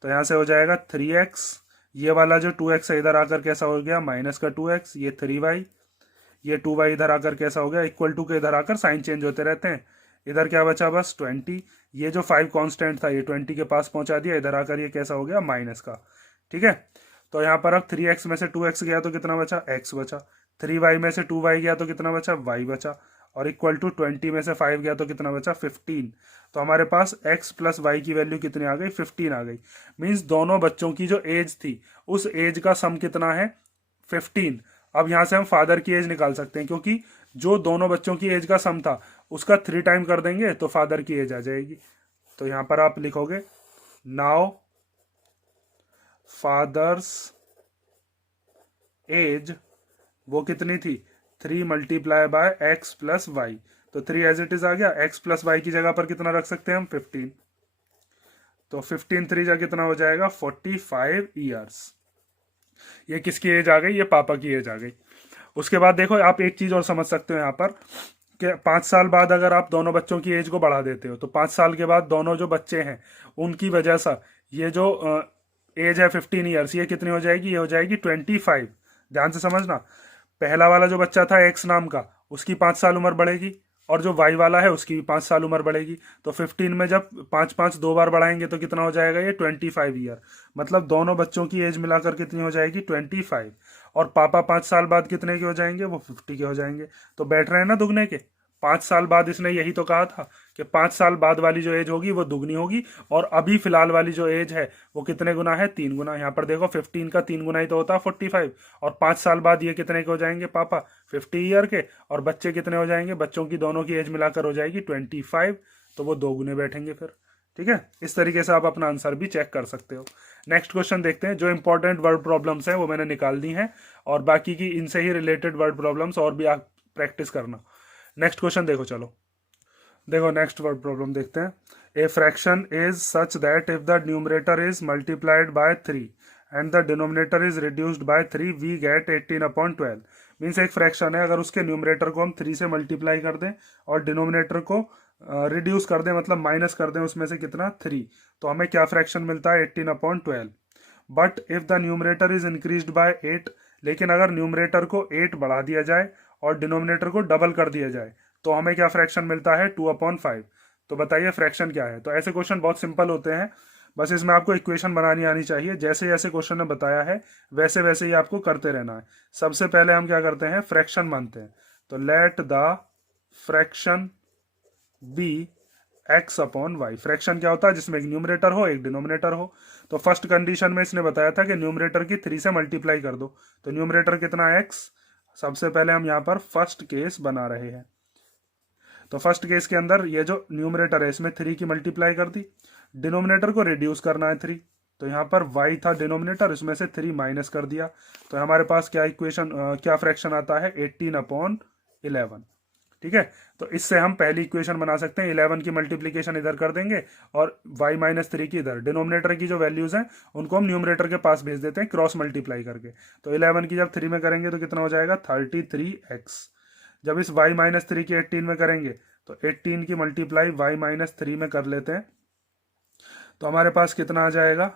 तो यहाँ से हो जाएगा 3x, ये वाला जो 2x है इधर आकर कैसा हो गया, माइनस का 2x, ये 3y, ये 2y इधर आकर कैसा हो गया, इक्वल टू के इधर आकर साइन चेंज होते रहते हैं। इधर क्या बचा, बस 20। ये जो 5 कांस्टेंट था ये 20 के पास पहुंचा दिया, इधर आकर ये कैसा हो गया, माइनस का। ठीक है, तो यहाँ पर अब 3x में से 2x गया तो कितना बचा, x बचा। 3y में से 2y गया तो कितना बचा, y बचा। और इक्वल टू 20 में से 5 गया तो कितना बचा, 15। तो हमारे पास x प्लस वाई की वैल्यू कितनी आ गई, 15 आ गई। मीन्स दोनों बच्चों की जो एज थी उस एज का सम कितना है, 15। अब यहाँ से हम फादर की एज निकाल सकते हैं, क्योंकि जो दोनों बच्चों की एज का सम था उसका 3 टाइम कर देंगे तो फादर की एज आ जाएगी। तो यहाँ पर आप लिखोगे नाउ फादर्स एज, वो कितनी थी, 3 multiply by x plus y. तो 3 एज इट इज आ गया, एक्स प्लस वाई की जगह पर कितना रख सकते हैं हम, 15। तो 15 3 जा कितना हो जाएगा, 45 ईयर्स। ये किसकी एज आ गई, ये पापा की एज आ गई। उसके बाद देखो, आप एक चीज और समझ सकते हो यहाँ पर कि 5 साल बाद अगर आप दोनों बच्चों की एज को बढ़ा देते हो तो 5 साल के बाद दोनों जो बच्चे हैं उनकी वजह से ये जो एज है 15 ईयर्स, ये कितनी हो जाएगी, ये हो जाएगी 25। ध्यान से समझना, पहला वाला जो बच्चा था एक्स नाम का, उसकी 5 साल उम्र बढ़ेगी, और जो वाई वाला है उसकी भी 5 साल उम्र बढ़ेगी। तो 15 में जब 5 5 2 बार बढ़ाएंगे तो कितना हो जाएगा, ये 25 ईयर। मतलब दोनों बच्चों की एज मिलाकर कितनी हो जाएगी, 25। और पापा 5 साल बाद कितने के हो जाएंगे, वो 50 के हो जाएंगे। तो बैठ रहे हैं ना दुगने के। 5 साल बाद इसने यही तो कहा था कि 5 साल बाद वाली जो एज होगी वो दुगनी होगी, और अभी फिलहाल वाली जो एज है वो कितने गुना है, 3 गुना। यहाँ पर देखो 15 का 3 गुना ही तो होता है 45, और 5 साल बाद ये कितने के हो जाएंगे पापा, 50 ईयर के, और बच्चे कितने हो जाएंगे, बच्चों की दोनों की एज मिलाकर हो जाएगी 25। तो वो 2 गुने बैठेंगे फिर। ठीक है, इस तरीके से आप अपना आंसर भी चेक कर सकते हो। नेक्स्ट क्वेश्चन देखते हैं। जो इंपॉर्टेंट वर्ड प्रॉब्लम्स हैं वो मैंने निकाल दी हैं, और बाकी की इनसे ही रिलेटेड वर्ड प्रॉब्लम्स और भी आप प्रैक्टिस करना। नेक्स्ट क्वेश्चन देखो, चलो देखो नेक्स्ट वर्ड प्रॉब्लम देखते हैं। A fraction is such that if the numerator is multiplied by 3 and the denominator is reduced by 3 we get 18/12। Means एक फ्रैक्शन है, अगर उसके न्यूमरेटर को हम 3 से मल्टीप्लाई कर दें और डिनोमिनेटर को रिड्यूस कर दें, मतलब माइनस कर दें उसमें से कितना, 3, तो हमें क्या फ्रैक्शन मिलता है, 18/12। But if the numerator is increased by 8, लेकिन अगर न्यूमरेटर को 8 बढ़ा दिया जाए और डिनोमिनेटर को डबल कर दिया जाए तो हमें क्या फ्रैक्शन मिलता है, 2/5। तो बताइए फ्रैक्शन क्या है। तो ऐसे क्वेश्चन बहुत सिंपल होते हैं, बस इसमें आपको इक्वेशन बनानी आनी चाहिए। जैसे जैसे क्वेश्चन ने बताया है वैसे वैसे ही आपको करते रहना है। सबसे पहले हम क्या करते हैं, फ्रैक्शन मानते हैं। तो let the fraction be x/y। Fraction क्या होता है, जिसमें एक न्यूमरेटर हो एक डिनोमिनेटर हो। तो फर्स्ट कंडीशन में इसने बताया था कि न्यूमरेटर की 3 से मल्टीप्लाई कर दो। तो न्यूमरेटर कितना है, x। सबसे पहले हम यहाँ पर फर्स्ट केस बना रहे हैं। तो फर्स्ट केस के अंदर ये जो न्यूमरेटर है इसमें 3 की मल्टीप्लाई कर दी, डिनोमिनेटर को रिड्यूस करना है 3। तो यहाँ पर y था डिनोमिनेटर, उसमें से 3 माइनस कर दिया। तो हमारे पास क्या इक्वेशन क्या फ्रैक्शन आता है, 18/11। ठीक है, तो इससे हम पहली इक्वेशन बना सकते हैं। 11 की मल्टीप्लीकेशन इधर कर देंगे और y माइनस 3 की इधर। डिनोमिनेटर की जो वैल्यूज हैं उनको हम न्यूमरेटर के पास भेज देते हैं क्रॉस मल्टीप्लाई करके। तो 11 की जब 3 में करेंगे तो कितना हो जाएगा, 33x। जब इस y माइनस 3 की 18 में करेंगे तो 18 की मल्टीप्लाई y माइनस 3 में कर लेते हैं, तो हमारे पास कितना आ जाएगा,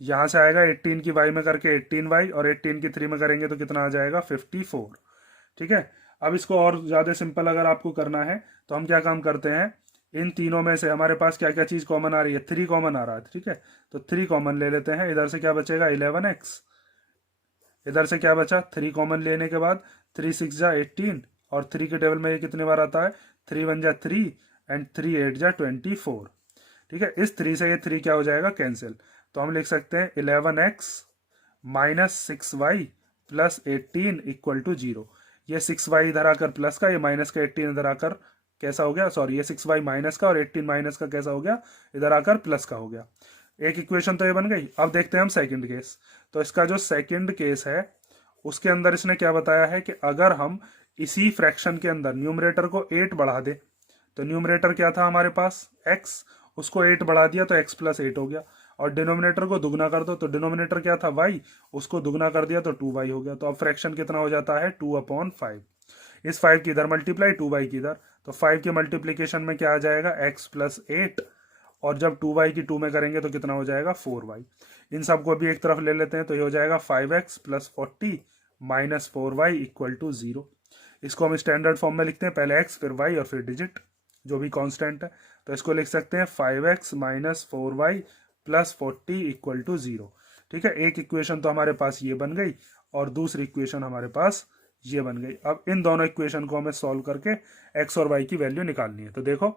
यहाँ से आएगा 18 की y में करके 18y, और 18 की 3 में करेंगे तो कितना आ जाएगा, 54। ठीक है, अब इसको और ज़्यादा सिंपल अगर आपको करना है तो हम क्या काम करते हैं, इन तीनों में से हमारे पास क्या क्या चीज़ कॉमन आ रही है, 3 कॉमन आ रहा है, ठीक है। तो 3 कॉमन ले लेते हैं, इधर से क्या बचेगा 11x, इधर से क्या बचा 3 कॉमन लेने के बाद 3 6 जा 18, और 3 के टेबल में ये कितने बार आता है 3 1 जा 3 एंड 3 8 जा 24, ठीक है। इस 3 से ये 3 क्या हो जाएगा कैंसिल, तो हम लिख सकते हैं 11x minus 6y plus 18 equal to 0। ये 6y इधर आकर प्लस का, ये माइनस का 18 इधर आकर कैसा हो गया, सॉरी ये 6y माइनस का और 18 माइनस का कैसा हो गया, इधर आकर प्लस का हो गया। एक इक्वेशन तो ये बन गई। अब देखते हैं हम सेकंड केस। तो इसका जो सेकंड केस है उसके अंदर इसने क्या बताया है कि अगर हम इसी फ्रैक्शन के अंदर न्यूमरेटर को 8 बढ़ा दे, तो न्यूमरेटर क्या था हमारे पास x, उसको 8 बढ़ा दिया तो x प्लस 8 हो गया, और डिनोमिनेटर को दुगना कर दो तो डिनोमिनेटर क्या था y, उसको दुगना कर दिया तो 2y हो गया। तो अब फ्रैक्शन कितना हो जाता है 2/5। इस 5 की इधर मल्टीप्लाई 2y की इधर, तो 5 के मल्टीप्लीकेशन में क्या आ जाएगा x प्लस 8, और जब 2y की 2 में करेंगे तो कितना हो जाएगा 4y। इन सबको भी एक तरफ ले लेते हैं तो ये हो जाएगा 5x plus 40 minus 4y equal to 0। इसको हम स्टैंडर्ड फॉर्म में लिखते हैं, पहले x फिर y और फिर डिजिट जो भी कांस्टेंट है। तो इसको लिख सकते हैं 5x minus 4y plus 40 equal to 0, ठीक है। एक इक्वेशन तो हमारे पास ये बन गई और दूसरी इक्वेशन हमारे पास ये बन गई। अब इन दोनों इक्वेशन को हमें सॉल्व करके x और y की वैल्यू निकालनी है। तो देखो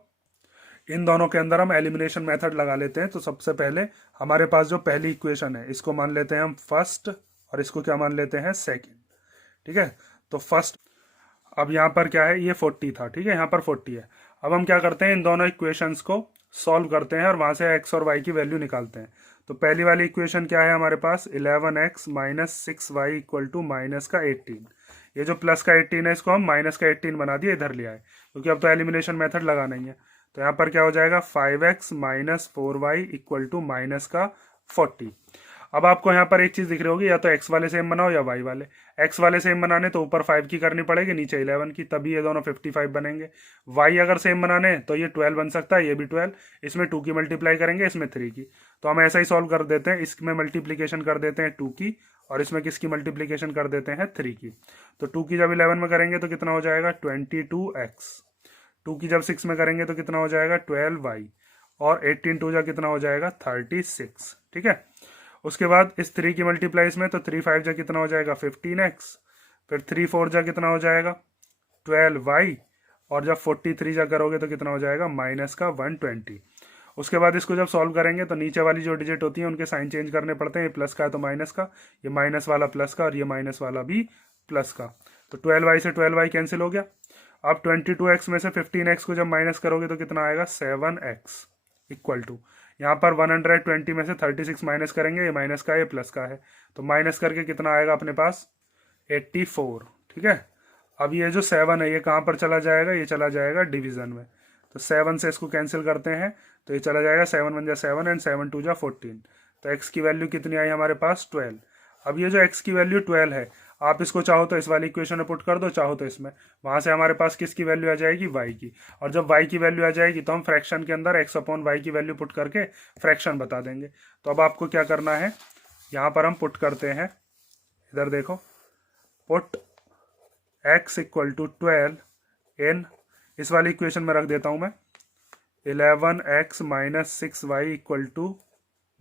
इन दोनों के अंदर हम एलिमिनेशन मेथड लगा लेते हैं। तो सबसे पहले हमारे पास जो पहली इक्वेशन है इसको मान लेते हैं हम फर्स्ट, और इसको क्या मान लेते हैं सेकंड, ठीक है। तो फर्स्ट, अब यहाँ पर क्या है ये 40 था, ठीक है, यहाँ पर 40 है। अब हम क्या करते हैं इन दोनों इक्वेशंस को सॉल्व करते हैं और वहां से x और y की वैल्यू निकालते हैं। तो पहली वाली इक्वेशन क्या है हमारे पास 11x minus 6y equal to minus का 18। ये जो प्लस का 18 है इसको हम माइनस का 18 बना दिए, इधर ले आए क्योंकि अब तो एलिमिनेशन मेथड लगा नहीं है। तो यहाँ पर क्या हो जाएगा 5x minus 4y equal to minus का 40। अब आपको यहाँ पर एक चीज दिख रही होगी, या तो x वाले सेम बनाओ या y वाले। x वाले सेम बनाने तो ऊपर 5 की करनी पड़ेगी, नीचे 11 की, तभी ये दोनों 55 बनेंगे। y अगर सेम बनाने तो ये 12 बन सकता है, ये भी 12, इसमें 2 की मल्टीप्लाई करेंगे, इसमें 3 की। तो हम ऐसा ही सॉल्व कर देते हैं, इसमें मल्टीप्लीकेशन कर देते हैं 2 की और इसमें किसकी मल्टीप्लीकेशन कर देते हैं 3 की। तो 2 की जब 11 में करेंगे तो कितना हो जाएगा 22x, 2 की जब 6 में करेंगे तो कितना हो जाएगा 12y, और 18 2 जा कितना हो जाएगा 36, ठीक है। उसके बाद इस 3 की मल्टीप्लाई इसमें, तो 3 5 जा कितना हो जाएगा 15x, फिर 3 4 जा कितना हो जाएगा 12y, और जब 43 जा करोगे तो कितना हो जाएगा माइनस का 120। उसके बाद इसको जब सॉल्व करेंगे तो नीचे वाली जो डिजिट होती है उनके साइन चेंज करने पड़ते हैं, ये प्लस का है तो माइनस का, ये माइनस वाला प्लस का और ये माइनस वाला भी प्लस का। तो 12y से 12y कैंसिल हो गया। अब 22x में से 15x को जब माइनस करोगे तो कितना आएगा 7x इक्वल टू, यहाँ पर 120 में से 36 माइनस करेंगे, ये माइनस का है ये प्लस का है, तो माइनस करके कितना आएगा अपने पास 84, ठीक है। अब ये जो 7 है ये कहाँ पर चला जाएगा, ये चला जाएगा डिवीजन में। तो 7 से इसको कैंसिल करते हैं तो ये चला जाएगा 7 1 जा 7 एंड 7 2 जा 14। तो x की वैल्यू कितनी आई हमारे पास 12। अब ये जो x की वैल्यू 12 है, आप इसको चाहो तो इस वाली इक्वेशन में पुट कर दो, चाहो तो इसमें, वहां से हमारे पास किसकी वैल्यू आ जाएगी y की। और जब y की वैल्यू आ जाएगी तो हम फ्रैक्शन के अंदर x अपॉन y की वैल्यू पुट करके फ्रैक्शन बता देंगे। तो अब आपको क्या करना है, यहाँ पर हम पुट करते हैं, इधर देखो, पुट x इक्वल टू 12 इन, इस वाली इक्वेशन में रख देता हूं मैं 11x minus 6y equal to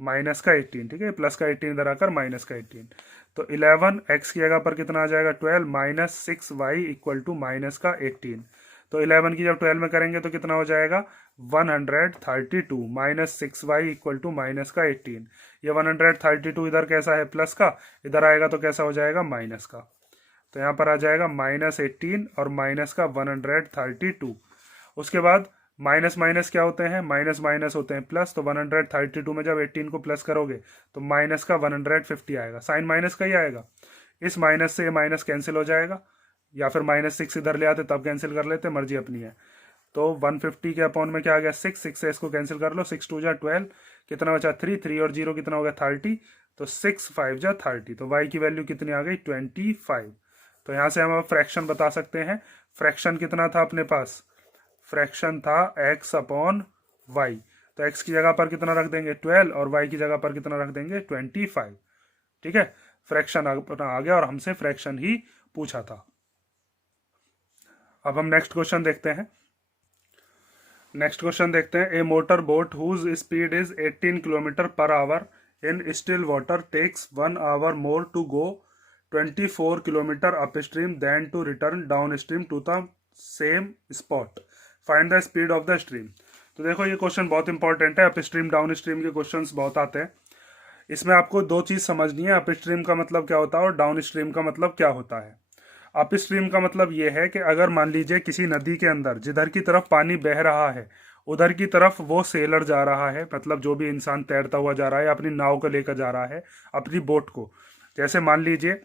minus का 18, ठीक है, प्लस का 18 इधर आकर माइनस का 18। तो 11x की जगह पर कितना आ जाएगा 12 minus 6y equal to minus का 18। तो 11 की जब 12 में करेंगे तो कितना हो जाएगा 132 minus 6y equal to minus का 18। ये 132 इधर कैसा है प्लस का, इधर आएगा तो कैसा हो जाएगा माइनस का। तो यहाँ पर आ जाएगा माइनस 18 और माइनस का 132। उसके बाद माइनस माइनस क्या होते हैं, माइनस माइनस होते हैं प्लस। तो 132 में जब 18 को प्लस करोगे तो माइनस का 150 आएगा, साइन माइनस का ही आएगा। इस माइनस से ये माइनस कैंसिल हो जाएगा, या फिर माइनस 6 इधर ले आते तब कैंसिल कर लेते, मर्जी अपनी है। तो 150 के अपॉन में क्या आ गया 6, 6 से इसको कैंसिल कर लो, 6 2 जा 12, कितना बचा 3, 3 और 0 कितना हो गया 30, तो 6 5 जा 30। तो y की वैल्यू कितनी आ गई 25। तो यहाँ से हम अब फ्रैक्शन बता सकते हैं। फ्रैक्शन कितना था अपने पास, फ्रैक्शन था x अपॉन y। तो x की जगह पर कितना रख देंगे 12 और y की जगह पर कितना रख देंगे 25, ठीक है। फ्रैक्शन अपना आ गया और हमसे फ्रैक्शन ही पूछा था। अब हम नेक्स्ट क्वेश्चन देखते हैं। नेक्स्ट क्वेश्चन देखते हैं। A motor boat whose speed is 18 kilometre per hour in still water takes 1 hour more to go 24 kilometre up stream than to return down stream to the same spot, find the speed of the stream. तो देखो ये question बहुत important है। Up stream down stream के questions बहुत आते हैं। इसमें आपको दो चीज समझनी है, अप स्ट्रीम का मतलब क्या होता है और डाउन स्ट्रीम का मतलब क्या होता है। अप स्ट्रीम का मतलब ये है कि अगर मान लीजिए किसी नदी के अंदर जिधर की तरफ पानी बह रहा है उधर की तरफ वो सेलर जा रहा है, मतलब जो भी इंसान तैरता हुआ जा रहा है अपनी नाव को लेकर जा रहा है, अपनी बोट को। जैसे मान लीजिए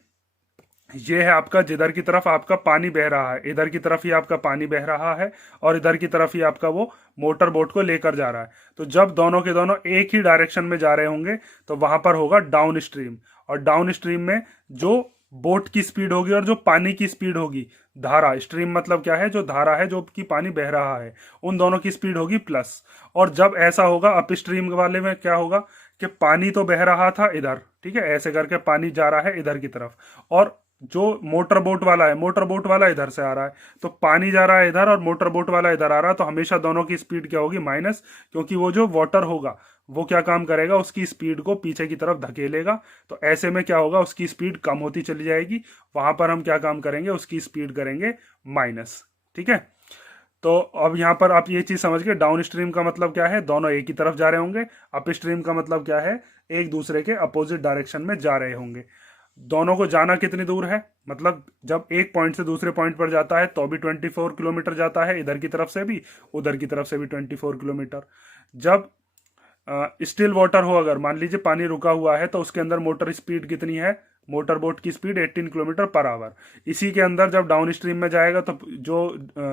ये है आपका, जिधर की तरफ आपका पानी बह रहा है इधर की तरफ ही आपका पानी बह रहा है और इधर की तरफ ही आपका वो मोटर बोट को लेकर जा रहा है। तो जब दोनों के दोनों एक ही डायरेक्शन में जा रहे होंगे तो वहां पर होगा डाउन स्ट्रीम। और डाउन स्ट्रीम में जो बोट की स्पीड होगी और जो पानी की स्पीड होगी, धारा, स्ट्रीम मतलब क्या है, जो धारा है जो कि पानी बह रहा है, उन दोनों की स्पीड होगी प्लस। और जब ऐसा होगा अप स्ट्रीम वाले में क्या होगा कि पानी तो बह रहा था इधर, ठीक है, ऐसे करके पानी जा रहा है इधर की तरफ, और जो मोटर बोट वाला है, मोटर बोट वाला इधर से आ रहा है, तो पानी जा रहा है इधर और मोटर बोट वाला इधर आ रहा है, तो हमेशा दोनों की स्पीड क्या होगी, माइनस। क्योंकि वो जो वाटर होगा वो क्या काम करेगा, उसकी स्पीड को पीछे की तरफ धकेलेगा। तो ऐसे में क्या होगा, उसकी स्पीड कम होती चली जाएगी। वहां पर हम क्या काम करेंगे, उसकी स्पीड करेंगे माइनस। ठीक है। तो अब यहाँ पर आप ये चीज समझ गए, डाउन स्ट्रीम का मतलब क्या है, दोनों एक ही तरफ जा रहे होंगे। अप स्ट्रीम का मतलब क्या है, एक दूसरे के अपोजिट डायरेक्शन में जा रहे होंगे। दोनों को जाना कितनी दूर है, मतलब जब एक पॉइंट से दूसरे पॉइंट पर जाता है तो भी 24 किलोमीटर जाता है, इधर की तरफ से भी उधर की तरफ से भी 24 किलोमीटर। जब स्टिल वाटर हो, अगर मान लीजिए पानी रुका हुआ है तो उसके अंदर मोटर स्पीड कितनी है, मोटर बोट की स्पीड 18 किलोमीटर पर आवर। इसी के अंदर जब डाउन स्ट्रीम में जाएगा तो जो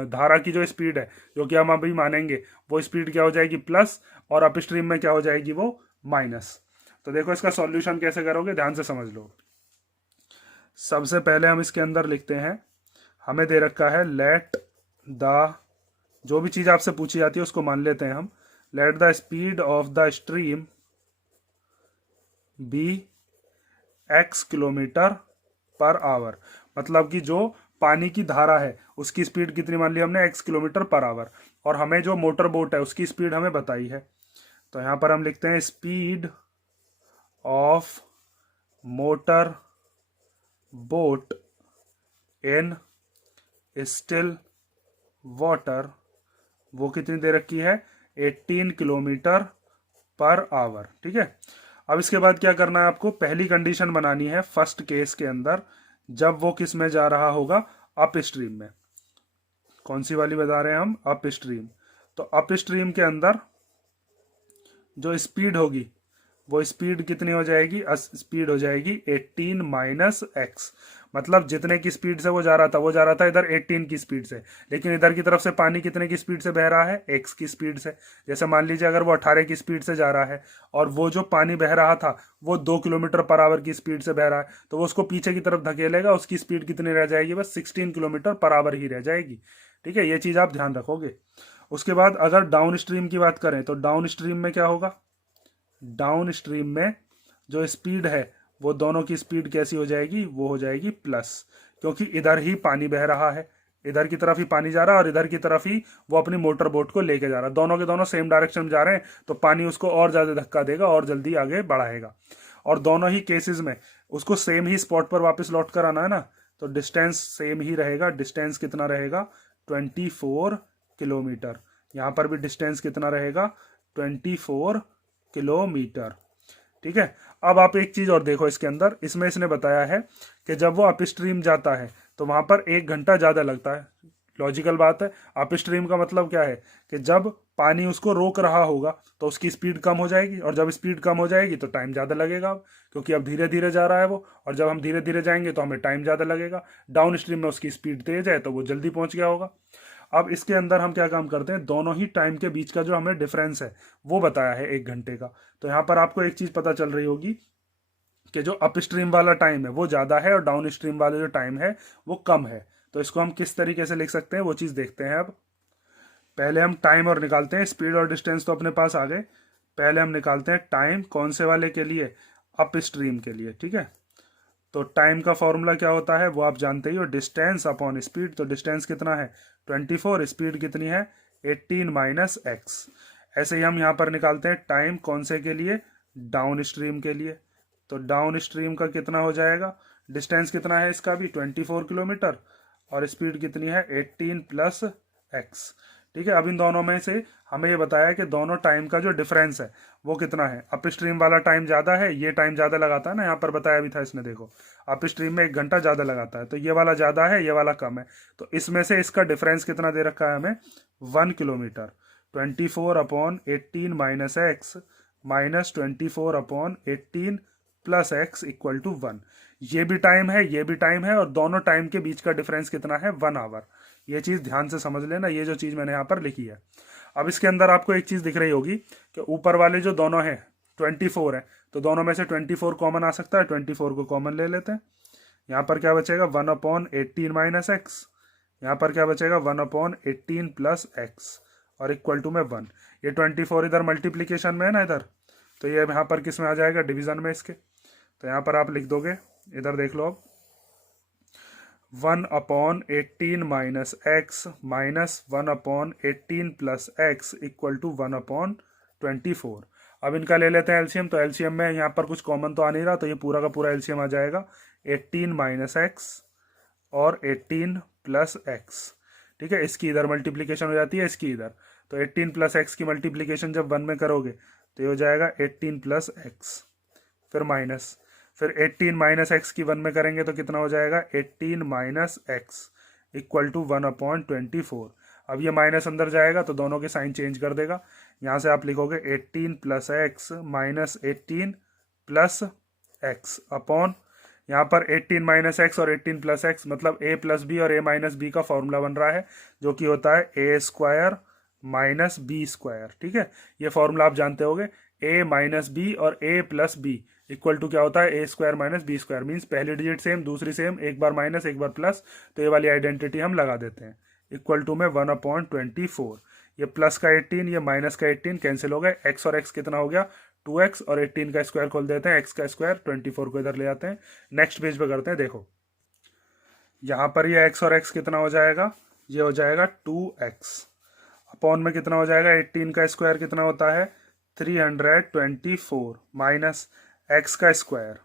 धारा की जो स्पीड है, जो कि हम अभी मानेंगे, वो स्पीड क्या हो जाएगी, प्लस, और अप स्ट्रीम में क्या हो जाएगी, वो माइनस। तो देखो इसका सॉल्यूशन कैसे करोगे, ध्यान से समझ लो। सबसे पहले हम इसके अंदर लिखते हैं, हमें दे रखा है लेट द, जो भी चीज आपसे पूछी जाती है उसको मान लेते हैं हम। Let the speed of the stream be x kilometre per hour, मतलब कि जो पानी की धारा है उसकी स्पीड कितनी मान ली हमने, x किलोमीटर पर आवर, और हमें जो मोटर बोट है उसकी स्पीड हमें बताई है। तो यहां पर हम लिखते हैं speed of motor boat in still water, वो कितनी दे रखी है, 18 किलोमीटर पर आवर। ठीक है। अब इसके बाद क्या करना है आपको, पहली कंडीशन बनानी है फर्स्ट केस के अंदर, जब वो किस में जा रहा होगा, अप स्ट्रीम में। कौन सी वाली बता रहे हैं हम, अप स्ट्रीम। तो अप स्ट्रीम के अंदर जो स्पीड होगी वो स्पीड कितनी हो जाएगी, स्पीड हो जाएगी 18 माइनस एक्स। मतलब जितने की स्पीड से वो जा रहा था, वो जा रहा था इधर 18 की स्पीड से, लेकिन इधर की तरफ से पानी कितने की स्पीड से बह रहा है, एक्स की स्पीड से। जैसे मान लीजिए अगर वो 18 की स्पीड से जा रहा है और वो जो पानी बह रहा था वो 2 किलोमीटर पर आवर की स्पीड से बह रहा है, तो वो उसको पीछे की तरफ धकेलेगा, उसकी स्पीड कितनी रह जाएगी, बस 16 किलोमीटर पर आवर ही रह जाएगी। ठीक है, ये चीज आप ध्यान रखोगे। उसके बाद अगर डाउन स्ट्रीम की बात करें तो डाउन स्ट्रीम में क्या होगा, डाउन स्ट्रीम में जो स्पीड है वो दोनों की स्पीड कैसी हो जाएगी, वो हो जाएगी प्लस। क्योंकि इधर ही पानी बह रहा है, इधर की तरफ ही पानी जा रहा है और इधर की तरफ ही वो अपनी मोटर बोट को लेके जा रहा है, दोनों के दोनों सेम डायरेक्शन में जा रहे हैं, तो पानी उसको और ज्यादा धक्का देगा और जल्दी आगे बढ़ाएगा। और दोनों ही केसेस में उसको सेम ही स्पॉट पर वापस लौट कर आना है ना, तो डिस्टेंस सेम ही रहेगा। डिस्टेंस कितना रहेगा, 24 किलोमीटर। यहाँ पर भी डिस्टेंस कितना रहेगा, 24 किलोमीटर। ठीक है। अब आप एक चीज और देखो इसके अंदर, इसमें इसने बताया है कि जब वो अप स्ट्रीम जाता है तो वहां पर 1 घंटा ज्यादा लगता है। लॉजिकल बात है। अप स्ट्रीम का मतलब क्या है कि जब पानी उसको रोक रहा होगा तो उसकी स्पीड कम हो जाएगी, और जब स्पीड कम हो जाएगी तो टाइम ज़्यादा लगेगा, क्योंकि अब धीरे धीरे जा रहा है वो, और जब हम धीरे धीरे जाएंगे तो हमें टाइम ज़्यादा लगेगा। डाउन स्ट्रीम में उसकी स्पीड तेज है तो वो जल्दी पहुंच गया होगा। अब इसके अंदर हम क्या काम करते हैं, दोनों ही टाइम के बीच का जो हमें डिफरेंस है वो बताया है 1 घंटे का। तो यहाँ पर आपको एक चीज़ पता चल रही होगी कि जो अप स्ट्रीम वाला टाइम है वो ज़्यादा है और डाउन स्ट्रीम वाला जो टाइम है वो कम है। तो इसको हम किस तरीके से लिख सकते हैं वो चीज़ देखते हैं। अब पहले हम टाइम और निकालते हैं, स्पीड और डिस्टेंस तो अपने पास आ गए। पहले हम निकालते हैं टाइम, कौन से वाले के लिए, अप स्ट्रीम के लिए। ठीक है। तो टाइम का फॉर्मूला क्या होता है वो आप जानते ही हो, डिस्टेंस अपॉन स्पीड। तो डिस्टेंस कितना है 24, स्पीड कितनी है 18 माइनस एक्स। ऐसे ही हम यहाँ पर निकालते हैं टाइम कौन से के लिए, डाउन स्ट्रीम के लिए। तो डाउन स्ट्रीम का कितना हो जाएगा, डिस्टेंस कितना है इसका भी 24 किलोमीटर, और स्पीड कितनी है 18 प्लस एक्स। ठीक है, अब इन दोनों में से हमें ये बताया कि दोनों टाइम का जो डिफरेंस है वो कितना है। अप स्ट्रीम वाला टाइम ज़्यादा है, ये टाइम ज़्यादा लगाता है ना, यहाँ पर बताया भी था इसने, देखो अप स्ट्रीम में 1 घंटा ज़्यादा लगाता है, तो ये वाला ज़्यादा है, ये वाला कम है। तो इसमें से इसका डिफरेंस कितना दे रखा है हमें, 1 kilometre. 24/18 minus x minus 24/18 plus x equal to 1। ये भी टाइम है, ये भी टाइम है, और दोनों टाइम के बीच का डिफरेंस कितना है, 1 आवर। ये चीज़ ध्यान से समझ लेना, ये जो चीज़ मैंने यहाँ पर लिखी है। अब इसके अंदर आपको एक चीज़ दिख रही होगी कि ऊपर वाले जो दोनों हैं 24 है, तो दोनों में से 24 कॉमन आ सकता है, 24 को कॉमन ले लेते हैं। यहाँ पर क्या बचेगा, 1/18 माइनस एक्स, यहाँ पर क्या बचेगा 1/18 प्लस एक्स, और इक्वल टू में 1। ये 24 इधर मल्टीप्लीकेशन में है ना इधर, तो ये यहाँ पर किस में आ जाएगा, डिवीजन में इसके। तो यहाँ पर आप लिख दोगे, इधर देख लो अब, 1/18 minus x minus 1/18 plus x equal to 1/24। अब इनका ले लेते हैं एलसीएम। तो एलसीएम में यहाँ पर कुछ कॉमन तो आ नहीं रहा, तो ये पूरा का पूरा एलसीएम आ जाएगा 18 माइनस एक्स और 18 प्लस एक्स। ठीक है, इसकी इधर मल्टीप्लीकेशन हो जाती है, इसकी इधर। तो 18 प्लस एक्स की मल्टीप्लीकेशन जब 1 में करोगे तो ये हो जाएगा 18 प्लस एक्स, फिर माइनस, फिर 18 माइनस एक्स की 1 में करेंगे तो कितना हो जाएगा 18 माइनस एक्स इक्वल टू 1/24। अब ये माइनस अंदर जाएगा तो दोनों के साइन चेंज कर देगा। यहाँ से आप लिखोगे 18 plus x minus 18 plus x upon, यहाँ पर 18 माइनस एक्स और 18 प्लस एक्स मतलब a प्लस बी और a माइनस बी का फॉर्मूला बन रहा है, जो कि होता है a square minus b square. ठीक है, ये फॉर्मूला आप जानते होगे, a माइनस बी और a plus b equal to क्या होता है, a square minus b square. Means पहली डिजिट सेम, दूसरी सेम, एक बार माइनस एक बार प्लस, तो ये वाली आइडेंटिटी हम लगा देते हैं। इक्वल टू में 1/24, ये प्लस का 18, ये माइनस का 18 कैंसिल हो गए, x और x कितना हो गया 2x, और 18 का स्क्वायर खोल देते हैं, x का स्क्वायर 24 को इधर ले आते हैं। नेक्स्ट पेज पे करते हैं, देखो यहाँ पर ये x और x कितना हो जाएगा, ये हो जाएगा 2x अपॉन में कितना हो जाएगा 18 का स्क्वायर कितना होता है 324 माइनस x का स्क्वायर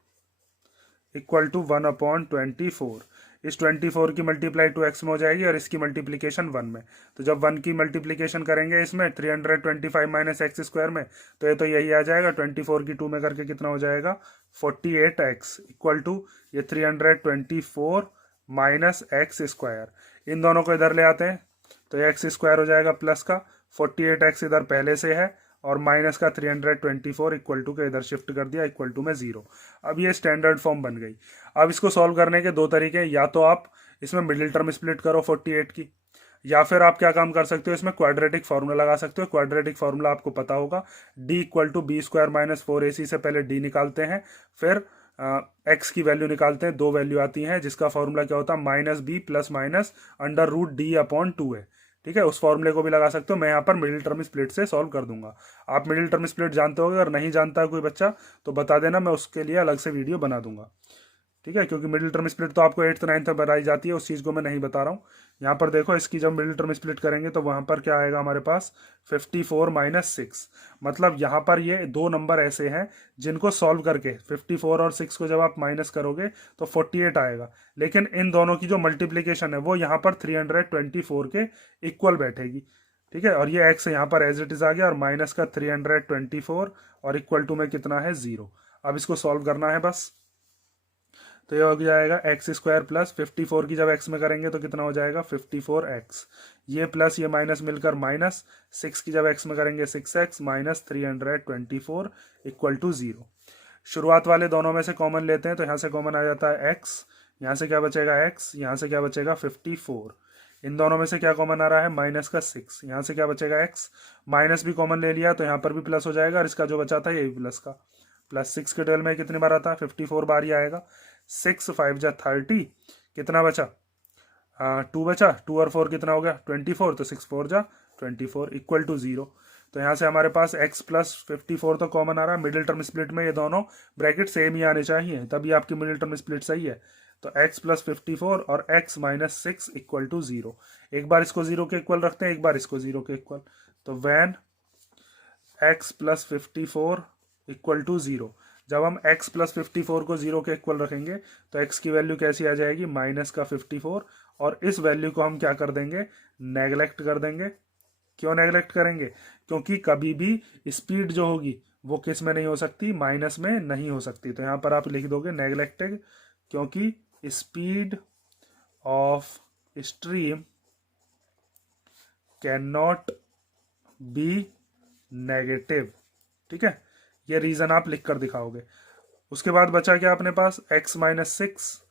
इक्वल टू 1/24। इस 24 की मल्टीप्लाई 2x में हो जाएगी और इसकी मल्टीप्लीकेशन 1 में। तो जब 1 की मल्टीप्लीकेशन करेंगे इसमें 325 माइनस एक्स स्क्वायर में, तो यही आ जाएगा। 24 की 2 में करके कितना हो जाएगा 48x इक्वल टू ये 324 माइनस एक्स स्क्वायर। इन दोनों को इधर ले आते हैं तो एक्स स्क्वायर हो जाएगा प्लस का 48x इधर पहले से है, और माइनस का 324 इक्वल टू के इधर शिफ्ट कर दिया, इक्वल टू में 0। अब ये स्टैंडर्ड फॉर्म बन गई। अब इसको सॉल्व करने के दो तरीके हैं, या तो आप इसमें मिडिल टर्म स्प्लिट करो 48 की, या फिर आप क्या काम कर सकते हो, इसमें क्वाड्रेटिक फार्मूला लगा सकते हो। क्वाड्रेटिक फार्मूला आपको पता होगा, d equal to b square minus 4ac से पहले d निकालते हैं, फिर x की वैल्यू निकालते हैं, दो वैल्यू आती हैं, जिसका फॉर्मूला क्या होता है minus b plus minus under root d upon 2 है। ठीक है, उस फॉर्मूले को भी लगा सकते हो। मैं यहाँ पर मिडिल टर्म स्प्लिट से सॉल्व कर दूंगा। आप मिडिल टर्म स्प्लिट जानते होगे, अगर नहीं जानता है कोई बच्चा तो बता देना, मैं उसके लिए अलग से वीडियो बना दूंगा। ठीक है, क्योंकि मिडिल टर्म स्प्लिट तो आपको 8th 9th में बताई जाती है, उस चीज़ को मैं नहीं बता रहा हूँ। यहाँ पर देखो, इसकी जब मिडिल टर्म स्प्लिट करेंगे तो वहाँ पर क्या आएगा हमारे पास 54 माइनस 6। मतलब यहाँ पर ये दो नंबर ऐसे हैं जिनको सॉल्व करके 54 और 6 को जब आप माइनस करोगे तो 48 आएगा, लेकिन इन दोनों की जो मल्टीप्लीकेशन है वो यहाँ पर 324 के इक्वल बैठेगी। ठीक है, और ये x यहाँ पर एज इट इज आ गया, और माइनस का 324 और इक्वल टू में कितना है 0। अब इसको सॉल्व करना है बस, तो ये हो जाएगा एक्स स्क्वायर प्लस 54 की जब x में करेंगे तो कितना हो जाएगा 54x, ये प्लस ये माइनस मिलकर माइनस 6 की जब x में करेंगे 6x माइनस 324 इक्वल टू 0। शुरुआत वाले दोनों में से कॉमन लेते हैं, तो यहाँ से कॉमन आ जाता है x, यहाँ से क्या बचेगा x, यहाँ से क्या बचेगा 54। इन दोनों में से क्या कॉमन आ रहा है माइनस का 6, यहाँ से क्या बचेगा x, माइनस भी कॉमन ले लिया तो यहाँ पर भी प्लस हो जाएगा, और इसका जो बचा था ये भी प्लस का। प्लस 6 के टेल में कितनी बार आता है 54 बार ही आएगा। 6 5 जा 30, कितना बचा 2 बचा, 2 और 4 कितना हो गया 24, तो 6 4 जा 24 इक्वल टू 0। तो यहाँ से हमारे पास x प्लस 54 तो कॉमन आ रहा है। मिडिल टर्म स्प्लिट में ये दोनों ब्रैकेट सेम ही आने चाहिए, तभी आपकी मिडिल टर्म स्प्लिट सही है। तो x प्लस 54 और x माइनस 6 इक्वल टू 0। एक बार इसको 0 के इक्वल रखते हैं, एक बार इसको 0 के इक्वल। तो when x plus 54 equal to 0, जब हम x प्लस 54 को 0 के इक्वल रखेंगे तो x की वैल्यू कैसी आ जाएगी, माइनस का 54, और इस वैल्यू को हम क्या कर देंगे, नेगलेक्ट कर देंगे। क्यों नेगलेक्ट करेंगे, क्योंकि कभी भी स्पीड जो होगी वो किस में नहीं हो सकती, माइनस में नहीं हो सकती। तो यहाँ पर आप लिख दोगे नेगलेक्टेड, क्योंकि speed of stream can not be negative. ठीक है, ये रीजन आप लिख कर दिखाओगे। उसके बाद बचा क्या अपने पास, x माइनस 6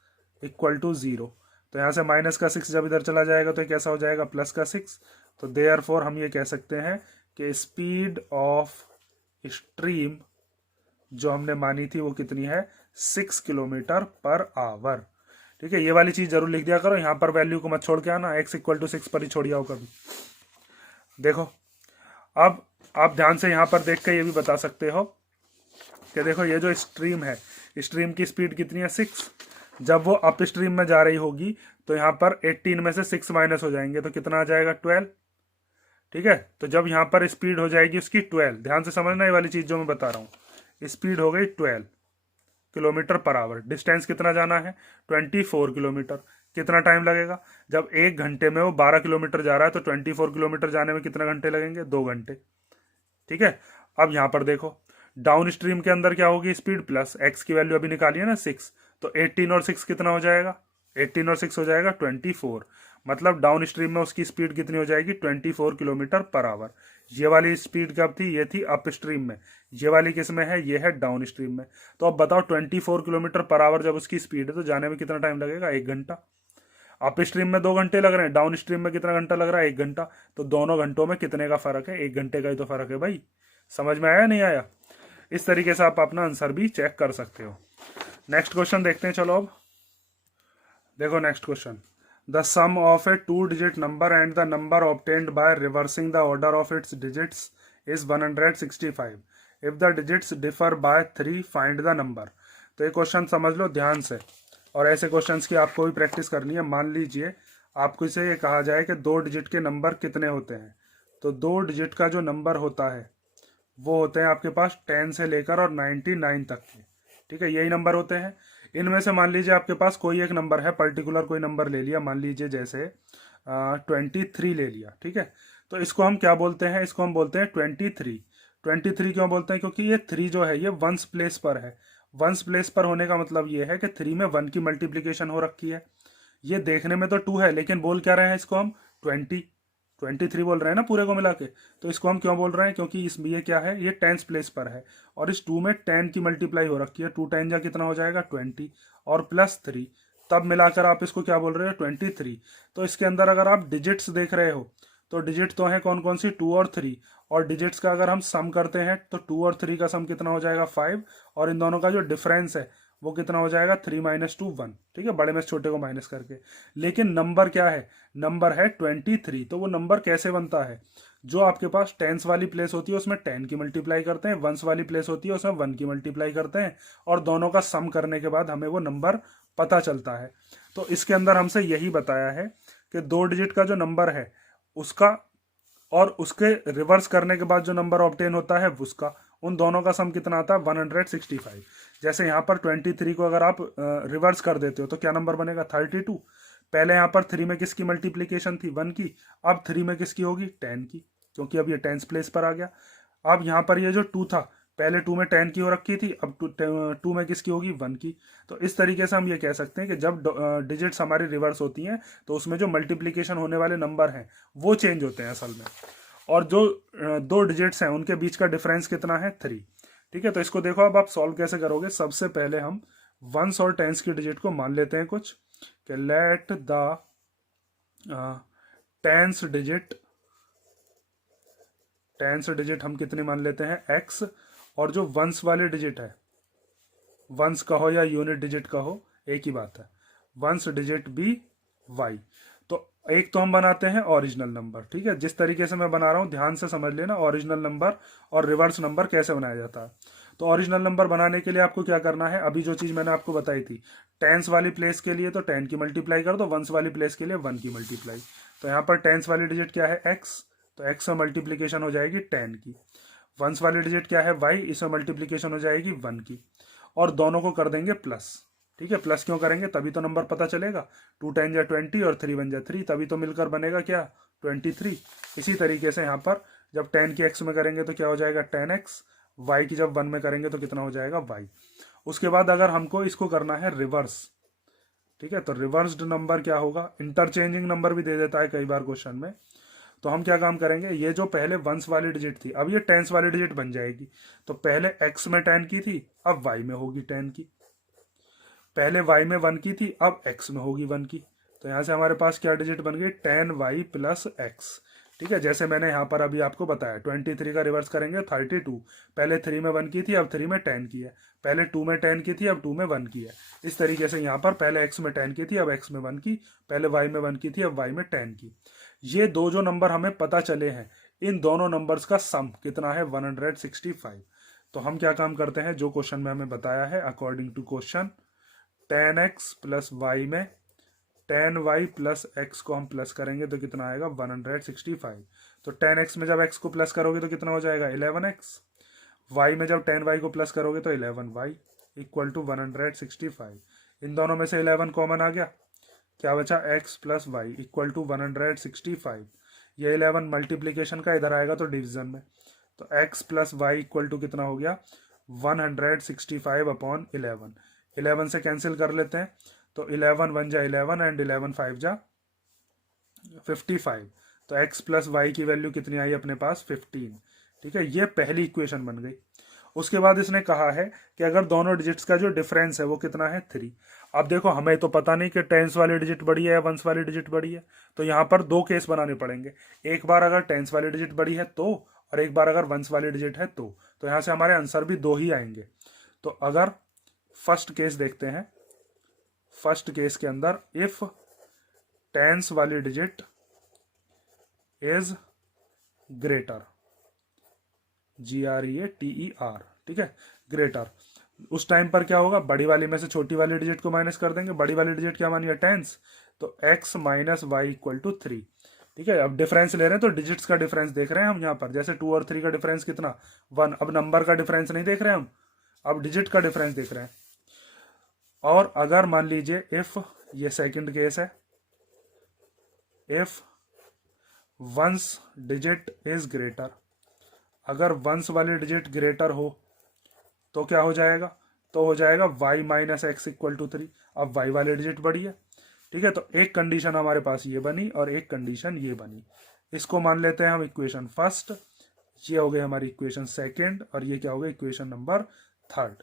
इक्वल टू 0। तो यहाँ से माइनस का 6 जब इधर चला जाएगा तो कैसा हो जाएगा, प्लस का 6। तो देयरफॉर हम ये कह सकते हैं कि स्पीड ऑफ स्ट्रीम जो हमने मानी थी वो कितनी है, 6 किलोमीटर पर आवर। ठीक है, ये वाली चीज जरूर लिख दिया करो, यहाँ पर वैल्यू को मत छोड़ के आना, x इक्वल टू 6 पर ही छोड़ आओ कभी। देखो अब आप ध्यान से यहाँ पर देख के ये भी बता सकते हो कि देखो ये जो स्ट्रीम है, स्ट्रीम की स्पीड कितनी है, 6। जब वो अप स्ट्रीम में जा रही होगी तो यहाँ पर 18 में से 6 माइनस हो जाएंगे तो कितना आ जाएगा, 12। ठीक है, तो जब यहाँ पर स्पीड हो जाएगी उसकी 12, ध्यान से समझना ये वाली चीज जो मैं बता रहा हूँ। स्पीड हो गई 12 किलोमीटर पर आवर। डिस्टेंस कितना जाना है, 24 किलोमीटर। कितना टाइम लगेगा, जब 1 घंटे में वो 12 किलोमीटर जा रहा है तो 24 किलोमीटर जाने में कितने घंटे लगेंगे, 2 घंटे। ठीक है, अब यहाँ पर देखो डाउन स्ट्रीम के अंदर क्या होगी, स्पीड प्लस x की वैल्यू अभी निकाली है ना 6, तो 18 और 6 कितना हो जाएगा, 18 और 6 हो जाएगा 24। मतलब डाउन स्ट्रीम में उसकी स्पीड कितनी हो जाएगी, 24 किलोमीटर पर आवर। ये वाली स्पीड कब थी, ये थी अप स्ट्रीम में। ये वाली किस में है, ये है डाउन स्ट्रीम में। तो अब बताओ 24 किलोमीटर पर आवर जब उसकी स्पीड है तो जाने में कितना टाइम लगेगा, 1 घंटा। अप स्ट्रीम में 2 घंटे लग रहे हैं, डाउन स्ट्रीम में कितना घंटा लग रहा है, 1 घंटा। तो दोनों घंटों में कितने का फर्क है, 1 घंटे का ही तो फर्क है भाई। समझ में आया नहीं आया, इस तरीके से आप अपना आंसर भी चेक कर सकते हो। नेक्स्ट क्वेश्चन देखते हैं, चलो अब देखो next question. The sum of a 2-digit number and the number obtained by reversing the order of its digits is 165। If the digits differ by 3 find the number. तो ये क्वेश्चन समझ लो ध्यान से, और ऐसे क्वेश्चंस की आपको भी प्रैक्टिस करनी है। मान लीजिए आपको इसे ये कहा जाए कि 2 डिजिट के नंबर कितने होते हैं, तो 2 डिजिट का जो नंबर होता है वो होते हैं आपके पास 10 से लेकर और 99 तक के। ठीक है, यही नंबर होते हैं। इनमें से मान लीजिए आपके पास कोई एक नंबर है, पर्टिकुलर कोई नंबर ले लिया, मान लीजिए जैसे 23 ले लिया। ठीक है, तो इसको हम क्या बोलते हैं, इसको हम बोलते हैं 23। 23 क्यों बोलते हैं, क्योंकि ये 3 जो है ये वंस प्लेस पर है। वंस प्लेस पर होने का मतलब ये है कि 3 में 1 की मल्टीप्लीकेशन हो रखी है। ये देखने में तो 2 है, लेकिन बोल क्या रहे हैं इसको हम, 23 बोल रहे हैं ना पूरे को मिला के। तो इसको हम क्यों बोल रहे हैं, क्योंकि इसमें ये क्या है, ये 10th प्लेस पर है, और इस 2 में 10 की मल्टीप्लाई हो रखी है। 2 10 जा कितना हो जाएगा, 20, और प्लस 3, तब मिलाकर आप इसको क्या बोल रहे हो, 23। तो इसके अंदर अगर आप डिजिट्स देख रहे हो तो डिजिट तो है कौन कौन सी, 2 और 3, और डिजिट्स का अगर हम सम करते हैं तो 2 और 3 का सम कितना हो जाएगा, 5, और इन दोनों का जो डिफरेंस है वो कितना हो जाएगा, 3 माइनस 2 1। ठीक है, बड़े में छोटे को माइनस करके। लेकिन नंबर क्या है, नंबर है 23। तो वो नंबर कैसे बनता है, जो आपके पास टेंस वाली प्लेस होती है उसमें 10 की मल्टीप्लाई करते हैं, वंस वाली प्लेस होती है उसमें 1 की मल्टीप्लाई करते हैं, और दोनों का सम करने के बाद हमें वो नंबर पता चलता है। तो इसके अंदर हमसे यही बताया है कि 2 डिजिट का जो नंबर है उसका और उसके रिवर्स करने के बाद जो नंबर ऑब्टेन होता है उसका, उन दोनों का सम कितना आता है, 165। जैसे यहाँ पर 23 को अगर आप रिवर्स कर देते हो तो क्या नंबर बनेगा, 32। पहले यहाँ पर 3 में किसकी मल्टीप्लीकेशन थी, 1 की, अब 3 में किसकी होगी, 10 की, क्योंकि अब ये 10th प्लेस पर आ गया। अब यहाँ पर ये जो 2 था, पहले 2 में 10 की हो रखी थी, अब 2 में किसकी होगी, 1 की। तो इस तरीके से हम ये कह सकते हैं कि जब डिजिट्स हमारी रिवर्स होती हैं तो उसमें जो मल्टीप्लीकेशन होने वाले नंबर हैं वो चेंज होते हैं असल में, और जो 2 डिजिट्स हैं उनके बीच का डिफरेंस कितना है, 3। ठीक है, तो इसको देखो अब आप सॉल्व कैसे करोगे। सबसे पहले हम वंस और टेंस की डिजिट को मान लेते हैं कुछ, कि लेट द टेंस डिजिट हम कितनी मान लेते हैं, x, और जो वंस वाले डिजिट है, वंस कहो या यूनिट डिजिट कहो एक ही बात है, वंस डिजिट भी y। तो एक तो हम बनाते हैं ओरिजिनल नंबर, ठीक है, जिस तरीके से मैं बना रहा हूँ ध्यान से समझ लेना ओरिजिनल नंबर और रिवर्स नंबर कैसे बनाया जाता है। तो ओरिजिनल नंबर बनाने के लिए आपको क्या करना है, अभी जो चीज़ मैंने आपको बताई थी, टेंस वाली प्लेस के लिए तो 10 की मल्टीप्लाई कर दो, वंस वाली प्लेस के लिए 1 की मल्टीप्लाई। तो यहाँ पर टेंस वाली डिजिट क्या है, एक्स, तो एक्स में मल्टीप्लीकेशन हो जाएगी 10 की। वंस वाली डिजिट क्या है, वाई, इसमें मल्टीप्लीकेशन हो जाएगी 1 की, और दोनों को कर देंगे प्लस। ठीक है, प्लस क्यों करेंगे, तभी तो नंबर पता चलेगा। 2 10 जा 20 और 3 1 जा 3, तभी तो मिलकर बनेगा क्या, 23। इसी तरीके से यहाँ पर जब 10 की एक्स में करेंगे तो क्या हो जाएगा 10x, वाई की जब 1 में करेंगे तो कितना हो जाएगा वाई। उसके बाद अगर हमको इसको करना है रिवर्स, ठीक है, तो रिवर्स्ड नंबर क्या होगा, इंटरचेंजिंग नंबर भी दे देता है कई बार क्वेश्चन में। तो हम क्या काम करेंगे, ये जो पहले वंस वाली डिजिट थी अब ये टेंस वाली डिजिट बन जाएगी। तो पहले एक्स में 10 की थी, अब वाई में होगी 10 की। पहले y में 1 की थी, अब x में होगी 1 की। तो यहाँ से हमारे पास क्या डिजिट बन गई, 10y प्लस x। ठीक है, जैसे मैंने यहाँ पर अभी आपको बताया 23 का रिवर्स करेंगे 32। पहले 3 में 1 की थी, अब 3 में 10 की है। पहले 2 में 10 की थी, अब 2 में 1 की है। इस तरीके से यहाँ पर पहले x में 10 की थी, अब x में 1 की। पहले y में 1 की थी, अब y में 10 की। ये दो जो नंबर हमें पता चले हैं, इन दोनों नंबर्स का सम कितना है, 165। तो हम क्या काम करते हैं, जो क्वेश्चन में हमें बताया है according to question, 10x plus y में 10y प्लस x को हम प्लस करेंगे तो कितना आएगा 165। तो 10x में जब x को प्लस करोगे तो कितना हो जाएगा 11x, y में जब 10y को प्लस करोगे तो 11y इक्वल टू 165। इन दोनों में से 11 कॉमन आ गया, क्या बचा x plus y equal to 165। ये 11 मल्टीप्लीकेशन का इधर आएगा तो डिवीजन में, तो x plus y equal to कितना हो गया 165 अपॉन 11। 11 से कैंसिल कर लेते हैं, तो 11 1 जा 11 एंड 11 5 जा 55। तो x प्लस वाई की वैल्यू कितनी आई अपने पास 15। ठीक है, ये पहली इक्वेशन बन गई। उसके बाद इसने कहा है कि अगर दोनों डिजिट्स का जो डिफरेंस है वो कितना है 3। अब देखो हमें तो पता नहीं कि टेंस वाली डिजिट बड़ी है या वंस वाली डिजिट बड़ी है, तो यहाँ पर दो केस बनाने पड़ेंगे। एक बार अगर टेंस वाली डिजिट बड़ी है तो, और एक बार अगर वंस वाली डिजिट है तो यहाँ से हमारे आंसर भी दो ही आएंगे। तो अगर फर्स्ट केस देखते हैं, फर्स्ट केस के अंदर इफ टेंस वाली डिजिट इज ग्रेटर, GREATER, ठीक है, ग्रेटर, उस टाइम पर क्या होगा, बड़ी वाली में से छोटी वाली डिजिट को माइनस कर देंगे। बड़ी वाली डिजिट क्या मानी है टेंस, तो x minus Y equal to 3। ठीक है, अब डिफरेंस ले रहे हैं तो डिजिट्स का डिफरेंस देख रहे हैं हम यहाँ पर, जैसे 2 और 3 का डिफरेंस कितना 1। अब नंबर का डिफरेंस नहीं देख रहे हम, अब डिजिट का डिफरेंस देख रहे हैं। और अगर मान लीजिए इफ, ये सेकंड केस है, if ones digit is greater, अगर वंस वाली डिजिट ग्रेटर हो तो क्या हो जाएगा, तो हो जाएगा y minus x equal to 3। अब y वाली डिजिट बड़ी है, ठीक है, तो एक कंडीशन हमारे पास ये बनी और एक कंडीशन ये बनी। इसको मान लेते हैं हम इक्वेशन फर्स्ट, ये हो गई हमारी इक्वेशन सेकंड, और ये क्या हो गया इक्वेशन नंबर थर्ड।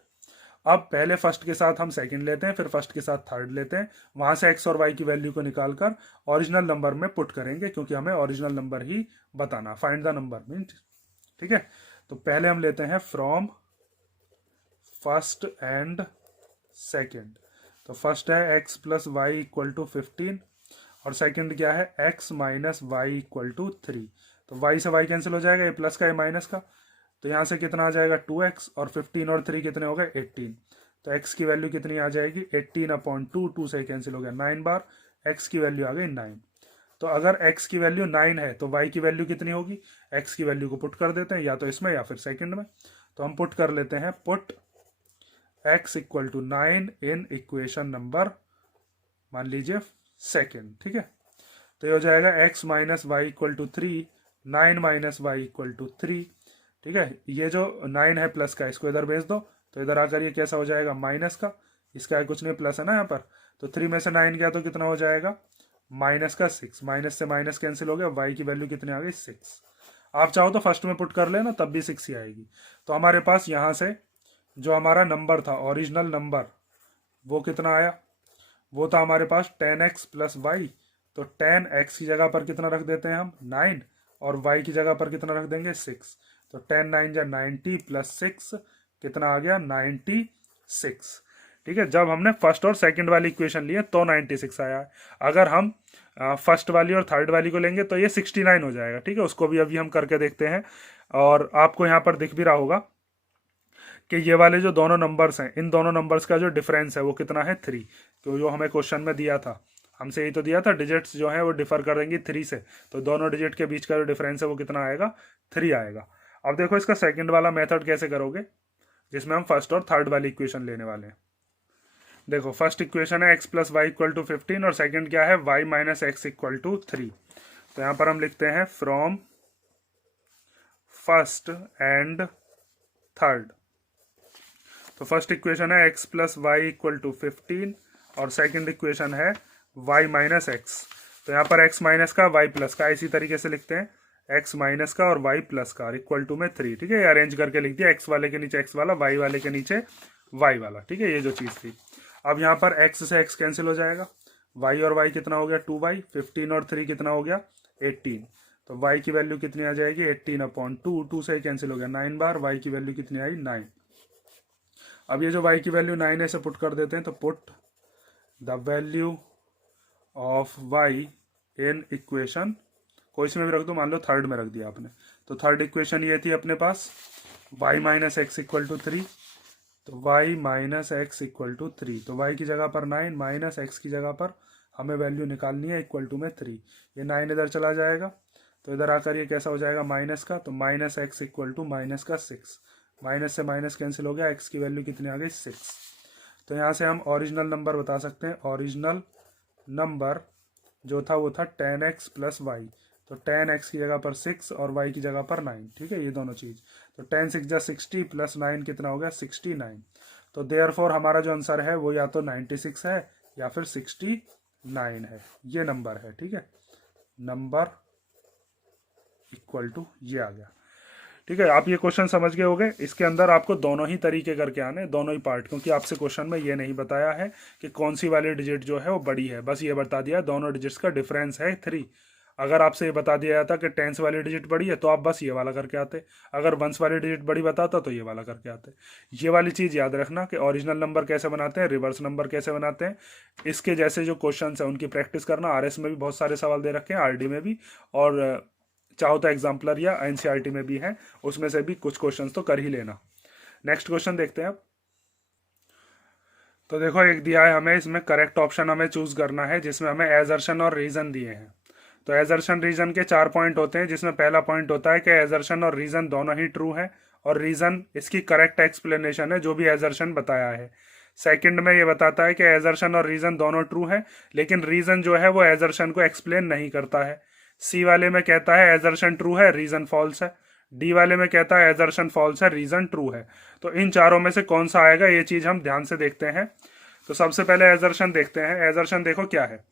अब पहले फर्स्ट के साथ हम सेकंड लेते हैं, फिर फर्स्ट के साथ थर्ड लेते हैं, वहां से x और y की वैल्यू को निकालकर ओरिजिनल नंबर में पुट करेंगे, क्योंकि हमें ओरिजिनल नंबर ही बताना, फाइंड द नंबर मीन। ठीक है, तो पहले हम लेते हैं फ्रॉम फर्स्ट एंड सेकंड। तो फर्स्ट है x plus y equal to 15, और सेकंड क्या है x minus Y equal to 3। तो y से y कैंसिल हो जाएगा, ये प्लस का ये माइनस का, तो यहाँ से कितना आ जाएगा 2x, और 15 और 3 कितने हो गए 18। तो x की वैल्यू कितनी आ जाएगी 18 अपॉन 2, 2 से कैंसिल हो गया 9 बार, x की वैल्यू आ गई 9। तो अगर x की वैल्यू 9 है तो y की वैल्यू कितनी होगी, x की वैल्यू को पुट कर देते हैं या तो इसमें या फिर सेकंड में। तो हम पुट कर लेते हैं, put x equal to 9 in equation number मान लीजिए सेकंड। ठीक है, तो ये हो जाएगा x minus Y equal to 3, 9 minus Y equal to 3। ठीक है, ये जो 9 है प्लस का, इसको इधर भेज दो, तो इधर आकर ये कैसा हो जाएगा माइनस का, इसका कुछ नहीं प्लस है ना यहाँ पर, तो 3 में से 9 गया तो कितना हो जाएगा माइनस का 6, माइनस से माइनस कैंसिल हो गया, y की वैल्यू कितनी आ गई 6। आप चाहो तो फर्स्ट में पुट कर लेना, तब भी 6 ही आएगी। तो हमारे पास यहाँ से जो हमारा नंबर था ओरिजिनल नंबर, वो कितना आया, वो था हमारे पास 10x प्लस वाई। तो 10x की जगह पर कितना रख देते हैं हम 9, और y की जगह पर कितना रख देंगे 6। तो 10 9 जा 90 प्लस 6 कितना आ गया 96। ठीक है, जब हमने फर्स्ट और सेकंड वाली इक्वेशन ली है तो 96 आया है। अगर हम फर्स्ट वाली और थर्ड वाली को लेंगे तो ये 69 हो जाएगा। ठीक है, उसको भी अभी हम करके देखते हैं। और आपको यहाँ पर दिख भी रहा होगा कि ये वाले जो दोनों नंबर्स हैं, इन दोनों नंबर्स का जो डिफरेंस है वो कितना है 3। तो जो हमें क्वेश्चन में दिया था, हमसे यही तो दिया था डिजिट्स जो है वो डिफर कर देंगी 3 से, तो दोनों डिजिट के बीच का जो डिफरेंस है वो कितना आएगा, 3 आएगा। अब देखो इसका सेकंड वाला मेथड कैसे करोगे, जिसमें हम फर्स्ट और थर्ड वाली इक्वेशन लेने वाले हैं। देखो फर्स्ट इक्वेशन है x plus y equal to 15 और सेकंड क्या है y minus x equal to 3। तो यहाँ पर हम लिखते हैं फ्रॉम फर्स्ट एंड थर्ड। तो फर्स्ट इक्वेशन है x plus y equal to 15 और सेकंड इक्वेशन है y माइनस एक्स। तो यहाँ पर x माइनस का y प्लस का इसी तरीके से लिखते हैं, x माइनस का और y प्लस का इक्वल टू में 3। ठीक है, ये अरेंज करके लिख दिया, x वाले के नीचे x वाला, y वाले के नीचे y वाला। ठीक है, ये जो चीज़ थी। अब यहाँ पर x से x कैंसिल हो जाएगा, y और y कितना हो गया 2y, 15 और 3 कितना हो गया 18। तो y की वैल्यू कितनी आ जाएगी 18/2, 2 से कैंसिल हो गया 9 बार, y की वैल्यू कितनी आई 9। अब ये जो y की वैल्यू 9 है इसे पुट कर देते हैं, तो put the value of y in equation, कोई इसमें भी रख दो, मान लो थर्ड में रख दिया आपने। तो थर्ड इक्वेशन ये थी अपने पास y minus x equal to 3, तो y minus x equal to 3। तो y की जगह पर 9, माइनस एक्स की जगह पर हमें वैल्यू निकालनी है इक्वल टू में 3। ये 9 इधर चला जाएगा, तो इधर आकर ये कैसा हो जाएगा माइनस का, तो minus x equal to minus का 6। माइनस से माइनस कैंसिल हो गया, x की वैल्यू कितनी आ गई 6। तो यहाँ से हम ओरिजिनल नंबर बता सकते हैं, ओरिजिनल नंबर जो था वो था 10x प्लस वाई। तो 10x की जगह पर 6 और y की जगह पर 9। ठीक है, ये दोनों चीज़। तो 10 6 जा 60 प्लस 9 कितना हो गया 69। तो देयरफॉर हमारा जो आंसर है वो या तो 96 है या फिर 69 है, ये नंबर है। ठीक है, नंबर इक्वल टू ये आ गया। ठीक है, आप ये क्वेश्चन समझ गए होंगे। इसके अंदर आपको दोनों ही तरीके करके आने, दोनों ही पार्ट, क्योंकि आपसे क्वेश्चन में ये नहीं बताया है कि कौन सी वाली डिजिट जो है वो बड़ी है, बस ये बता दिया दोनों डिजिट्स का डिफरेंस है 3। अगर आपसे ये बता दिया जाता कि टेंस वाली डिजिट बड़ी है तो आप बस ये वाला करके आते, अगर वंस वाली डिजिट बड़ी बताता तो ये वाला करके आते। ये वाली चीज़ याद रखना कि ओरिजिनल नंबर कैसे बनाते हैं, रिवर्स नंबर कैसे बनाते हैं, इसके जैसे जो क्वेश्चन है उनकी प्रैक्टिस करना। RS में भी बहुत सारे सवाल दे रखे हैं, RD में भी, और चाहो तो एग्जाम्पलर या NCERT में भी है, उसमें से भी कुछ क्वेश्चंस तो कर ही लेना। नेक्स्ट क्वेश्चन देखते हैं अब। तो देखो एक दिया है हमें, इसमें करेक्ट ऑप्शन हमें चूज करना है, जिसमें हमें एजर्शन और रीजन दिए हैं। तो एजर्शन रीजन के 4 पॉइंट होते हैं, जिसमें पहला पॉइंट होता है कि एजर्शन और रीजन दोनों ही ट्रू है और रीजन इसकी करेक्ट एक्सप्लेनेशन है जो भी एजर्शन बताया है। सेकंड में ये बताता है कि एजर्शन और रीजन दोनों ट्रू है, लेकिन रीजन जो है वो एजर्शन को एक्सप्लेन नहीं करता है। सी वाले में कहता है एजर्शन ट्रू है, रीजन फॉल्स है। डी वाले में कहता है एजर्शन फॉल्स है, रीजन ट्रू है। तो इन चारों में से कौन सा आएगा, ये चीज हम ध्यान से देखते हैं। तो सबसे पहले एजर्शन देखते हैं। एजर्शन देखो क्या है,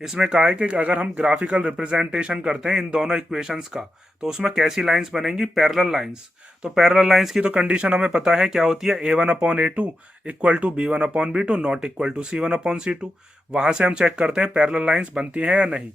इसमें कहा है कि अगर हम ग्राफिकल रिप्रेजेंटेशन करते हैं इन दोनों इक्वेशंस का, तो उसमें कैसी लाइंस बनेंगी, पैरेलल लाइंस। तो पैरेलल लाइंस की तो कंडीशन हमें पता है क्या होती है, A1/A2 equal to B1/B2 not equal to C1/C2। वहां से हम चेक करते हैं पैरेलल लाइंस बनती हैं या नहीं।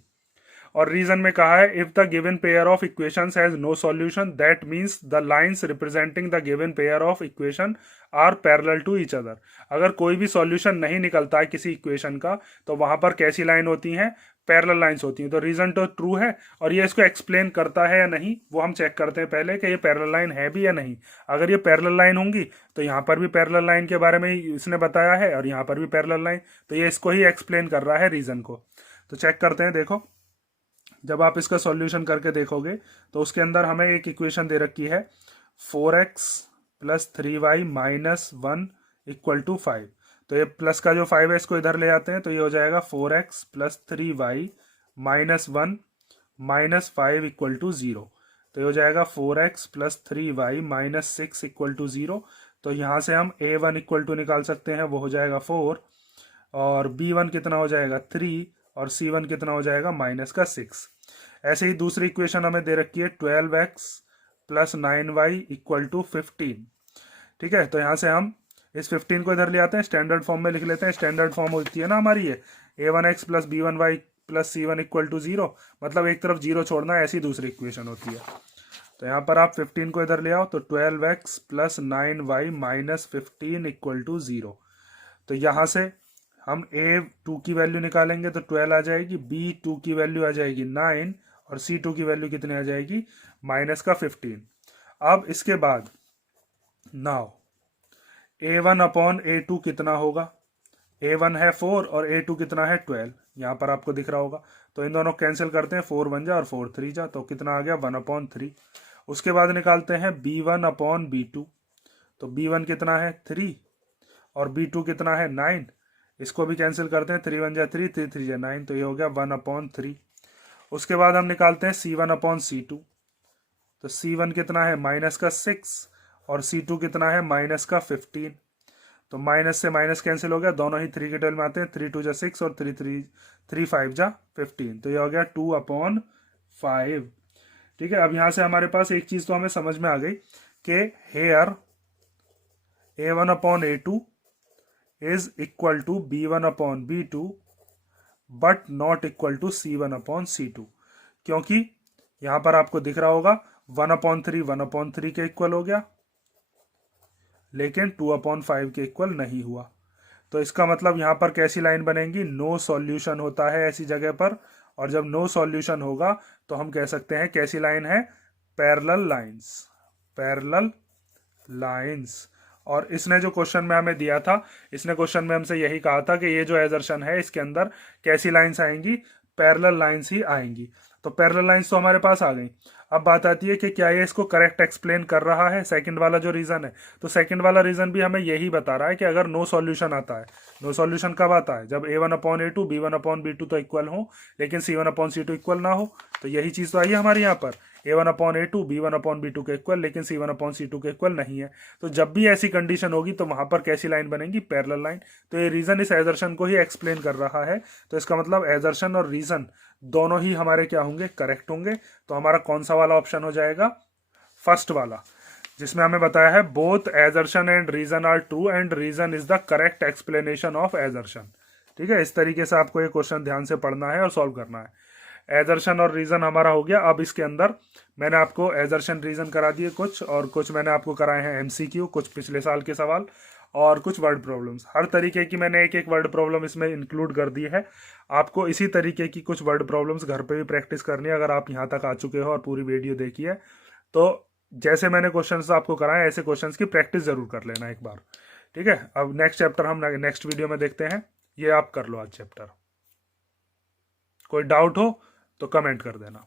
और रीजन में कहा है if the given pair of equations has no solution that means the lines representing the given pair of equation are parallel to each other. अगर कोई भी सॉल्यूशन नहीं निकलता है किसी इक्वेशन का, तो वहां पर कैसी लाइन होती हैं, पैरेलल लाइंस होती हैं। तो रीजन तो ट्रू है, और ये इसको एक्सप्लेन करता है या नहीं वो हम चेक करते हैं पहले कि ये पैरेलल लाइन है भी या नहीं। अगर ये पैरेलल लाइन होंगी तो यहाँ पर भी पैरेलल लाइन के बारे में इसने बताया है और यहाँ पर भी पैरेलल लाइन, तो ये इसको ही एक्सप्लेन कर रहा है रीजन को। तो चेक करते हैं। देखो जब आप इसका सॉल्यूशन करके देखोगे तो उसके अंदर हमें एक इक्वेशन दे रखी है 4x plus 3y minus 1 equal to 5। तो ये प्लस का जो 5 है इसको इधर ले आते हैं, तो ये हो जाएगा 4x plus 3y minus 1 minus 5 equal to 0। तो ये हो जाएगा 4x plus 3y minus 6 equal to 0। तो यहाँ से हम a1 इक्वल टू निकाल सकते हैं, वो हो जाएगा 4, और b1 कितना हो जाएगा 3, और c1 कितना हो जाएगा माइनस का 6। ऐसे ही दूसरी इक्वेशन हमें दे रखी है 12x plus 9y equal to 15। ठीक है, तो यहाँ से हम इस 15 को इधर ले आते हैं, स्टैंडर्ड फॉर्म में लिख लेते हैं। स्टैंडर्ड फॉर्म होती है ना हमारी ये a1x plus b1y plus c1 equal to 0, मतलब एक तरफ 0 छोड़ना, ऐसी दूसरी इक्वेशन होती है। तो यहाँ पर आप 15 को इधर ले आओ, तो 12x plus 9y minus 15 equal to 0। तो यहाँ से हम A2 की वैल्यू निकालेंगे तो 12 आ जाएगी, B2 की वैल्यू आ जाएगी 9 और C2 की वैल्यू कितनी आ जाएगी -15। अब इसके बाद नाउ A1 अपॉन A2 कितना होगा, A1 है 4 और A2 कितना है 12, यहाँ पर आपको दिख रहा होगा। तो इन दोनों कैंसिल करते हैं, 4 1 जा और 4 3 जा, तो कितना आ गया 1/3। उसके बाद निकालते हैं B1 अपॉन B2, तो B1 कितना है 3 और B2 कितना है 9, इसको भी कैंसिल करते हैं, 3 1 जा 3, 3 3 जा 9, तो ये हो गया 1/3। उसके बाद हम निकालते हैं C1 अपॉन C2, तो C1 कितना है -6 और C2 कितना है -15। तो माइनस से माइनस कैंसिल हो गया, दोनों ही 3 के टेबल में आते हैं, 3 2 जा 6 और 3 5 जा 15, तो ये हो गया 2/5। ठीक है, अब यहाँ से हमारे पास एक चीज तो हमें समझ में आ गई कि here A1 upon A2 is equal to B1 upon B2 but not equal to C1 upon C2, क्योंकि यहां पर आपको दिख रहा होगा 1/3 के इक्वल हो गया, लेकिन 2/5 के इक्वल नहीं हुआ। तो इसका मतलब यहां पर कैसी लाइन बनेगी, नो सॉल्यूशन होता है ऐसी जगह पर, और जब नो सॉल्यूशन होगा तो हम कह सकते हैं कैसी लाइन है, पैरेलल लाइंस, पैरेलल लाइंस। और इसने जो क्वेश्चन में हमें दिया था, इसने क्वेश्चन में हमसे यही कहा था कि ये जो एजर्शन है इसके अंदर कैसी लाइंस आएंगी, पैरेलल लाइंस ही आएंगी। तो पैरेलल लाइंस तो हमारे पास आ गई। अब बात आती है कि क्या ये इसको करेक्ट एक्सप्लेन कर रहा है, सेकंड वाला जो रीजन है। तो सेकंड वाला रीजन भी हमें यही बता रहा है कि अगर नो सॉल्यूशन आता है, नो सॉल्यूशन कब आता है, जब A1 upon A2 B1 upon B2 तो इक्वल हो, लेकिन C1 अपॉन C2 इक्वल ना हो। तो यही चीज तो आई है हमारे यहाँ पर, A1 upon A2 B1 upon B2 के इक्वल, लेकिन C1 अपॉन C2 के इक्वल नहीं है। तो जब भी ऐसी कंडीशन होगी तो वहां पर कैसी लाइन बनेगी, पैरेलल लाइन। तो ये रीजन इस एजर्शन को ही एक्सप्लेन कर रहा है। तो इसका मतलब एजर्शन और रीजन दोनों ही हमारे क्या होंगे, करेक्ट होंगे। तो हमारा कौन सा वाला ऑप्शन हो जाएगा, फर्स्ट वाला, जिसमें हमें बताया है both assertion and reason are true and reason is the correct explanation of assertion. ठीक है, इस तरीके से आपको ये क्वेश्चन ध्यान से पढ़ना है और सॉल्व करना है। एजर्शन और रीजन हमारा हो गया। अब इसके अंदर मैंने आपको एजर्शन रीजन करा दिए कुछ, और कुछ मैंने आपको कराए हैं MCQ, कुछ पिछले साल के सवाल और कुछ वर्ड प्रॉब्लम्स। हर तरीके की मैंने एक एक वर्ड प्रॉब्लम इसमें इंक्लूड कर दी है। आपको इसी तरीके की कुछ वर्ड प्रॉब्लम्स घर पे भी प्रैक्टिस करनी है। अगर आप यहाँ तक आ चुके हो और पूरी वीडियो देखी है तो जैसे मैंने क्वेश्चंस आपको कराए ऐसे क्वेश्चंस की प्रैक्टिस जरूर कर लेना एक बार। ठीक है, अब नेक्स्ट चैप्टर हम नेक्स्ट वीडियो में देखते हैं। ये आप कर लो आज चैप्टर। कोई डाउट हो तो कमेंट कर देना।